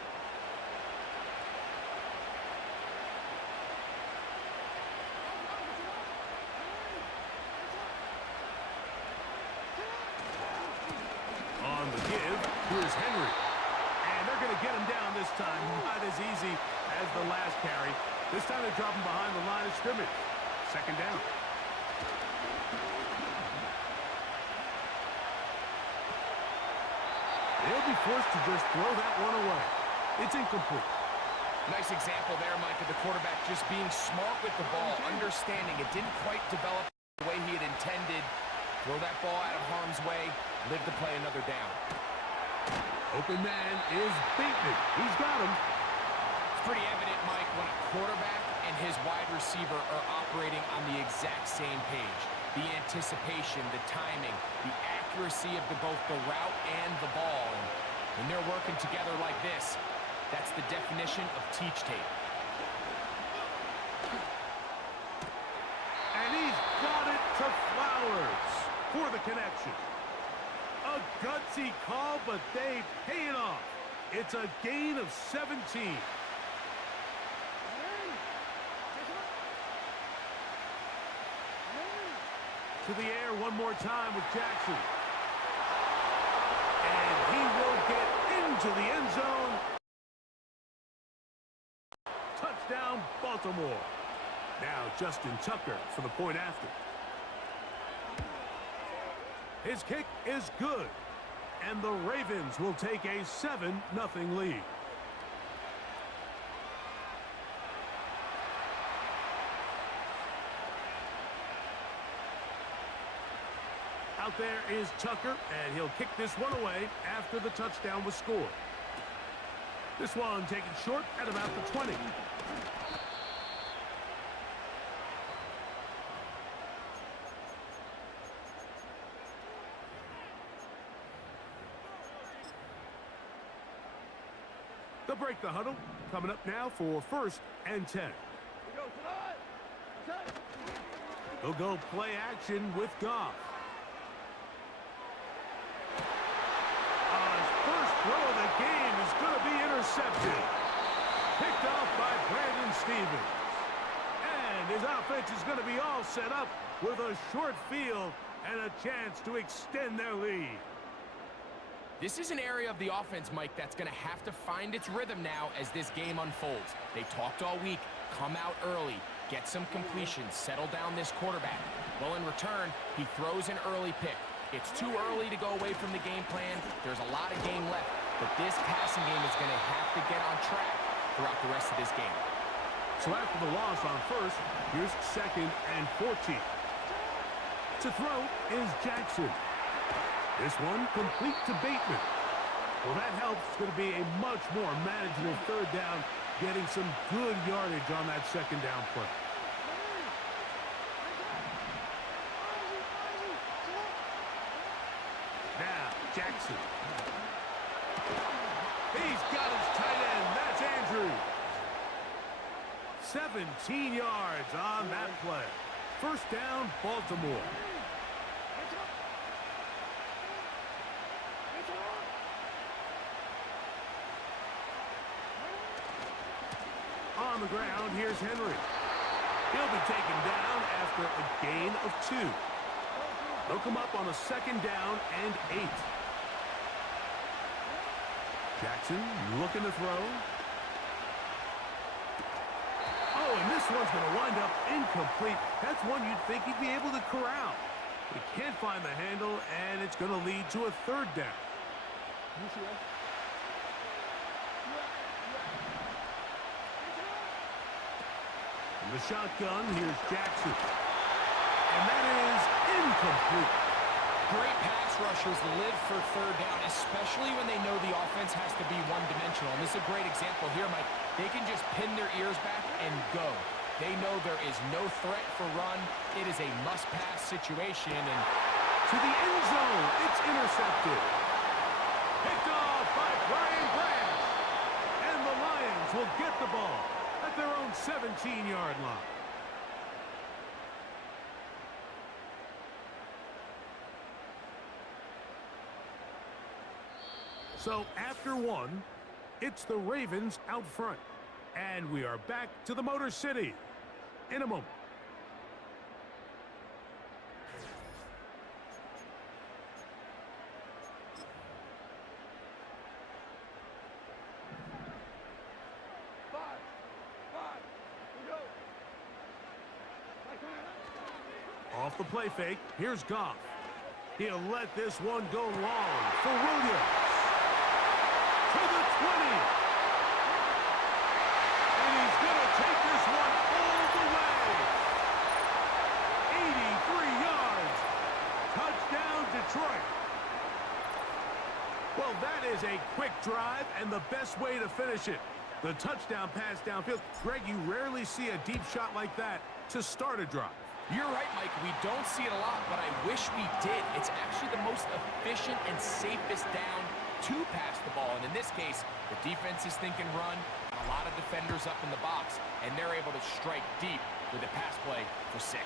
On the give, here's Henry. And they're going to get him down this time. Not as easy as the last carry. This time they drop him behind the line of scrimmage. 2nd down. They'll be forced to just throw that one away. It's incomplete. Nice example there, Mike, of the quarterback just being smart with the ball, understanding it didn't quite develop the way he had intended. Throw that ball out of harm's way, live to play another down. Open man is Bateman. He's got him. It's pretty evident, Mike, when a quarterback and his wide receiver are operating on the exact same page. The anticipation, the timing, the accuracy of both the route and the ball. And when they're working together like this, that's the definition of teach tape. And he's got it to Flowers for the connection. A gutsy call, but they pay it off. It's a gain of 17. To the air one more time with Jackson. And he will get into the end zone. Touchdown, Baltimore. Now Justin Tucker for the point after. His kick is good. And the Ravens will take a 7-0 lead. Out there is Tucker, and he'll kick this one away after the touchdown was scored. This one taken short at about the 20. They'll break the huddle. Coming up now for 1st and 10. They'll go play action with Goff. First throw of the game is going to be intercepted. Picked off by Brandon Stevens. And his offense is going to be all set up with a short field and a chance to extend their lead. This is an area of the offense, Mike, that's going to have to find its rhythm now as this game unfolds. They talked all week, come out early, get some completions, settle down this quarterback. Well, in return, he throws an early pick. It's too early to go away from the game plan. There's a lot of game left, but this passing game is going to have to get on track throughout the rest of this game. So after the loss on 1st, here's 2nd and 14. To throw is Jackson. This one complete to Bateman. Well, that helps. It's going to be a much more manageable 3rd down, getting some good yardage on that 2nd down play. Now, Jackson. 17 yards on that play. First down, Baltimore. On the ground, here's Henry. He'll be taken down after a gain of 2. They'll come up on a second down and 8. Jackson looking to throw. Oh, and this one's going to wind up incomplete. That's one you'd think he'd be able to corral. He can't find the handle, and it's going to lead to a third down. In the shotgun, here's Jackson. And that is incomplete. Great pass rushers live for third down, especially when they know the offense has to be one-dimensional. And this is a great example here, Mike. They can just pin their ears back and go. They know there is no threat for run. It is a must-pass situation. And to the end zone, it's intercepted. Picked off by Brian Branch. And the Lions will get the ball at their own 17-yard line. So after 1, it's the Ravens out front. And we are back to the Motor City in a moment. Off the play fake, here's Goff. He'll let this one go long for Williams. To the 20. And he's going to take this one all the way. 83 yards. Touchdown, Detroit. Well, that is a quick drive and the best way to finish it. The touchdown pass downfield. Greg, you rarely see a deep shot like that to start a drive. you're right, Mike. We don't see it a lot, but I wish we did. It's actually the most efficient and safest down to pass the ball. And in this case, the defense is thinking run, a lot of defenders up in the box, and they're able to strike deep with a pass play for 6.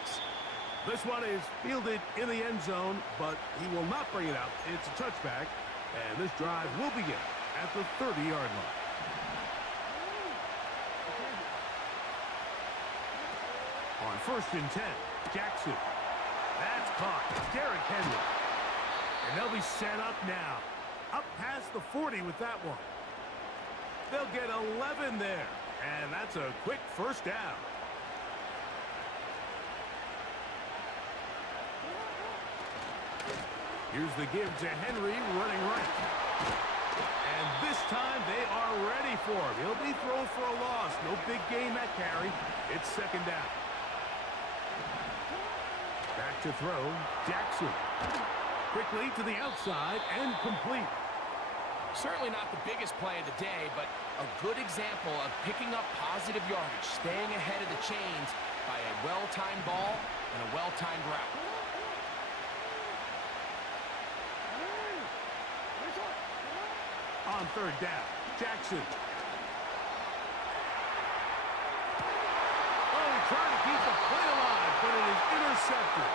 This one is fielded in the end zone, but he will not bring it out. It's a touchback, and this drive will begin at the 30-yard line. On 1st and 10, Jackson. That's caught. Derrick Henry. And they'll be set up now. Up past the 40 with that one. They'll get 11 there. And that's a quick first down. Here's the give to Henry running right. And this time they are ready for him. He'll be thrown for a loss. No big gain that carry. It's 2nd down. Back to throw, Jackson. Quickly to the outside and complete. Certainly not the biggest play of the day, but a good example of picking up positive yardage, staying ahead of the chains by a well-timed ball and a well-timed route. On 3rd down, Jackson. Oh, trying to keep the play alive, but it is intercepted.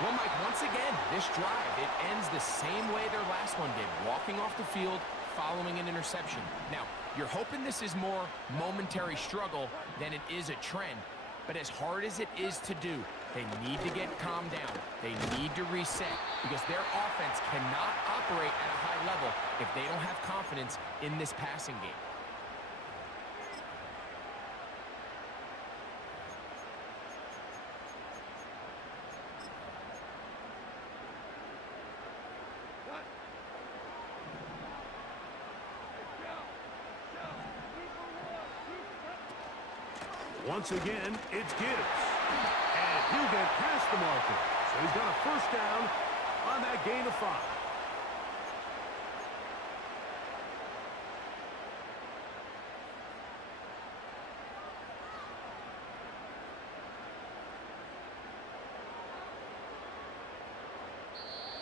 Well, Mike, once again, this drive, it ends the same way their last one did, walking off the field following an interception. Now, you're hoping this is more momentary struggle than it is a trend, but as hard as it is to do, they need to get calmed down. They need to reset because their offense cannot operate at a high level if they don't have confidence in this passing game. Once again, it's Gibbs. And he'll get past the marker. So he's got a 1st down on that gain of 5.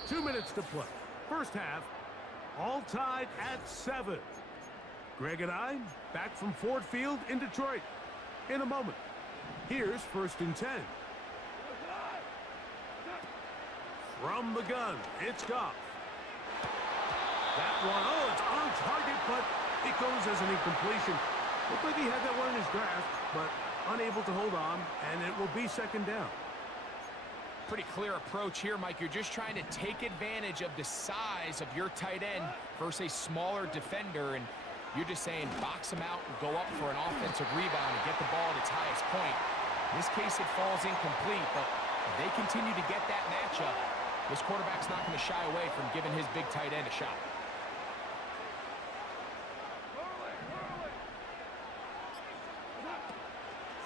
Two minutes to play. First half, all tied at 7. Greg and I back from Ford Field in Detroit. in a moment. Here's 1st and 10. From the gun, it's Goff. That one, oh, it's on target, but it goes as an incompletion. Looked like he had that one in his grasp, but unable to hold on, and it will be 2nd down. Pretty clear approach here, Mike. You're just trying to take advantage of the size of your tight end versus a smaller defender, and you're just saying box him out and go up for an offensive rebound and get the ball at its highest point. In this case, it falls incomplete, but if they continue to get that matchup, this quarterback's not going to shy away from giving his big tight end a shot.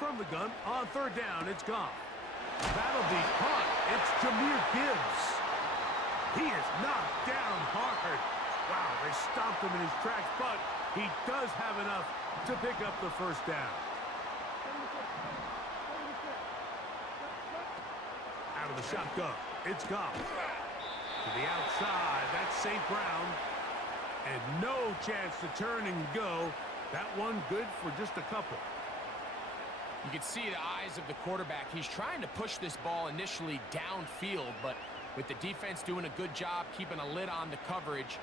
From the gun, on 3rd down, it's Goff. That'll be caught. It's Jahmyr Gibbs. He is knocked down hard. Wow, they stopped him in his tracks, but he does have enough to pick up the 1st down. Out of the shotgun, it's Goff. To the outside, that's St. Brown. And no chance to turn and go. That one good for just a couple. You can see the eyes of the quarterback. He's trying to push this ball initially downfield, but with the defense doing a good job keeping a lid on the coverage,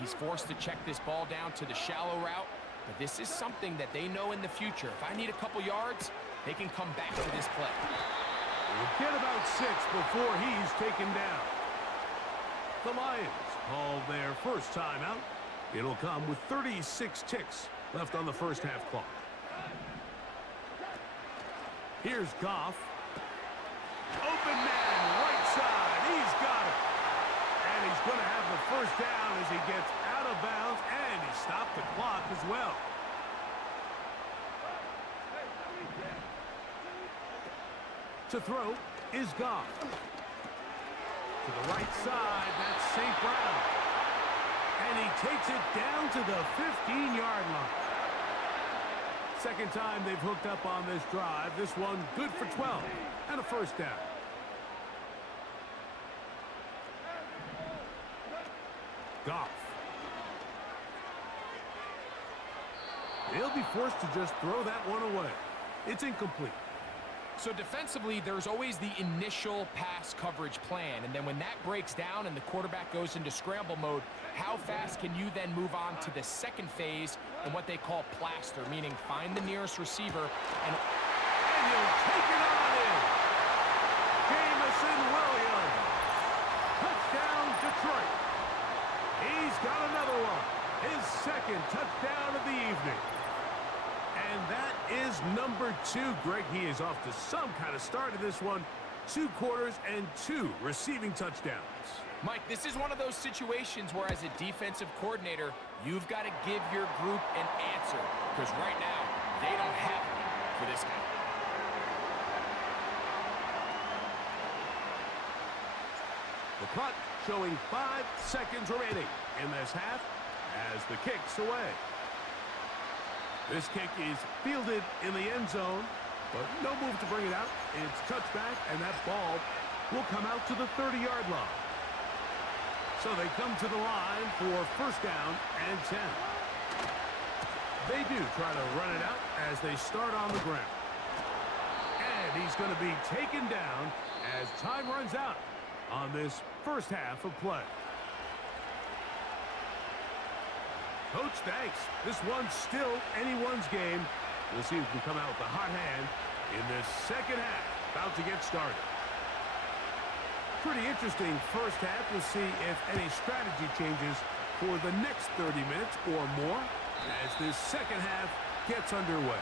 he's forced to check this ball down to the shallow route. But this is something that they know in the future. If I need a couple yards, they can come back to this play. We'll get about 6 before he's taken down. The Lions call their first timeout. It'll come with 36 ticks left on the 1st half clock. Here's Goff. Open man, right side. He's got it. And he's going to have the 1st down as he gets out of bounds, and he stopped the clock as well. To throw is Goff. To the right side, that's St. Brown. And he takes it down to the 15-yard line. 2nd time they've hooked up on this drive. This one good for 12 and a 1st down. Goff. He'll be forced to just throw that one away. It's incomplete. So defensively, there's always the initial pass coverage plan, and then when that breaks down and the quarterback goes into scramble mode, how fast can you then move on to the 2nd phase and what they call plaster, meaning find the nearest receiver and he'll take it on in. Jamison Williams. Touchdown, Detroit. He's got another one. His 2nd touchdown of the evening. And that is number 2. Greg, he is off to some kind of start in this one. 2 quarters and 2 receiving touchdowns. Mike, this is one of those situations where as a defensive coordinator, you've got to give your group an answer. Because right now, they don't have it for this guy. The clock showing 5 seconds remaining in this half as the kick's away. This kick is fielded in the end zone, but no move to bring it out. It's touchback, and that ball will come out to the 30-yard line. So they come to the line for 1st down and 10. They do try to run it out as they start on the ground. And he's going to be taken down as time runs out on this 1st half of play. Coach, thanks. This one's still anyone's game. We'll see who can come out with the hot hand in this 2nd half. About to get started. Pretty interesting 1st half. We'll see if any strategy changes for the next 30 minutes or more as this 2nd half gets underway.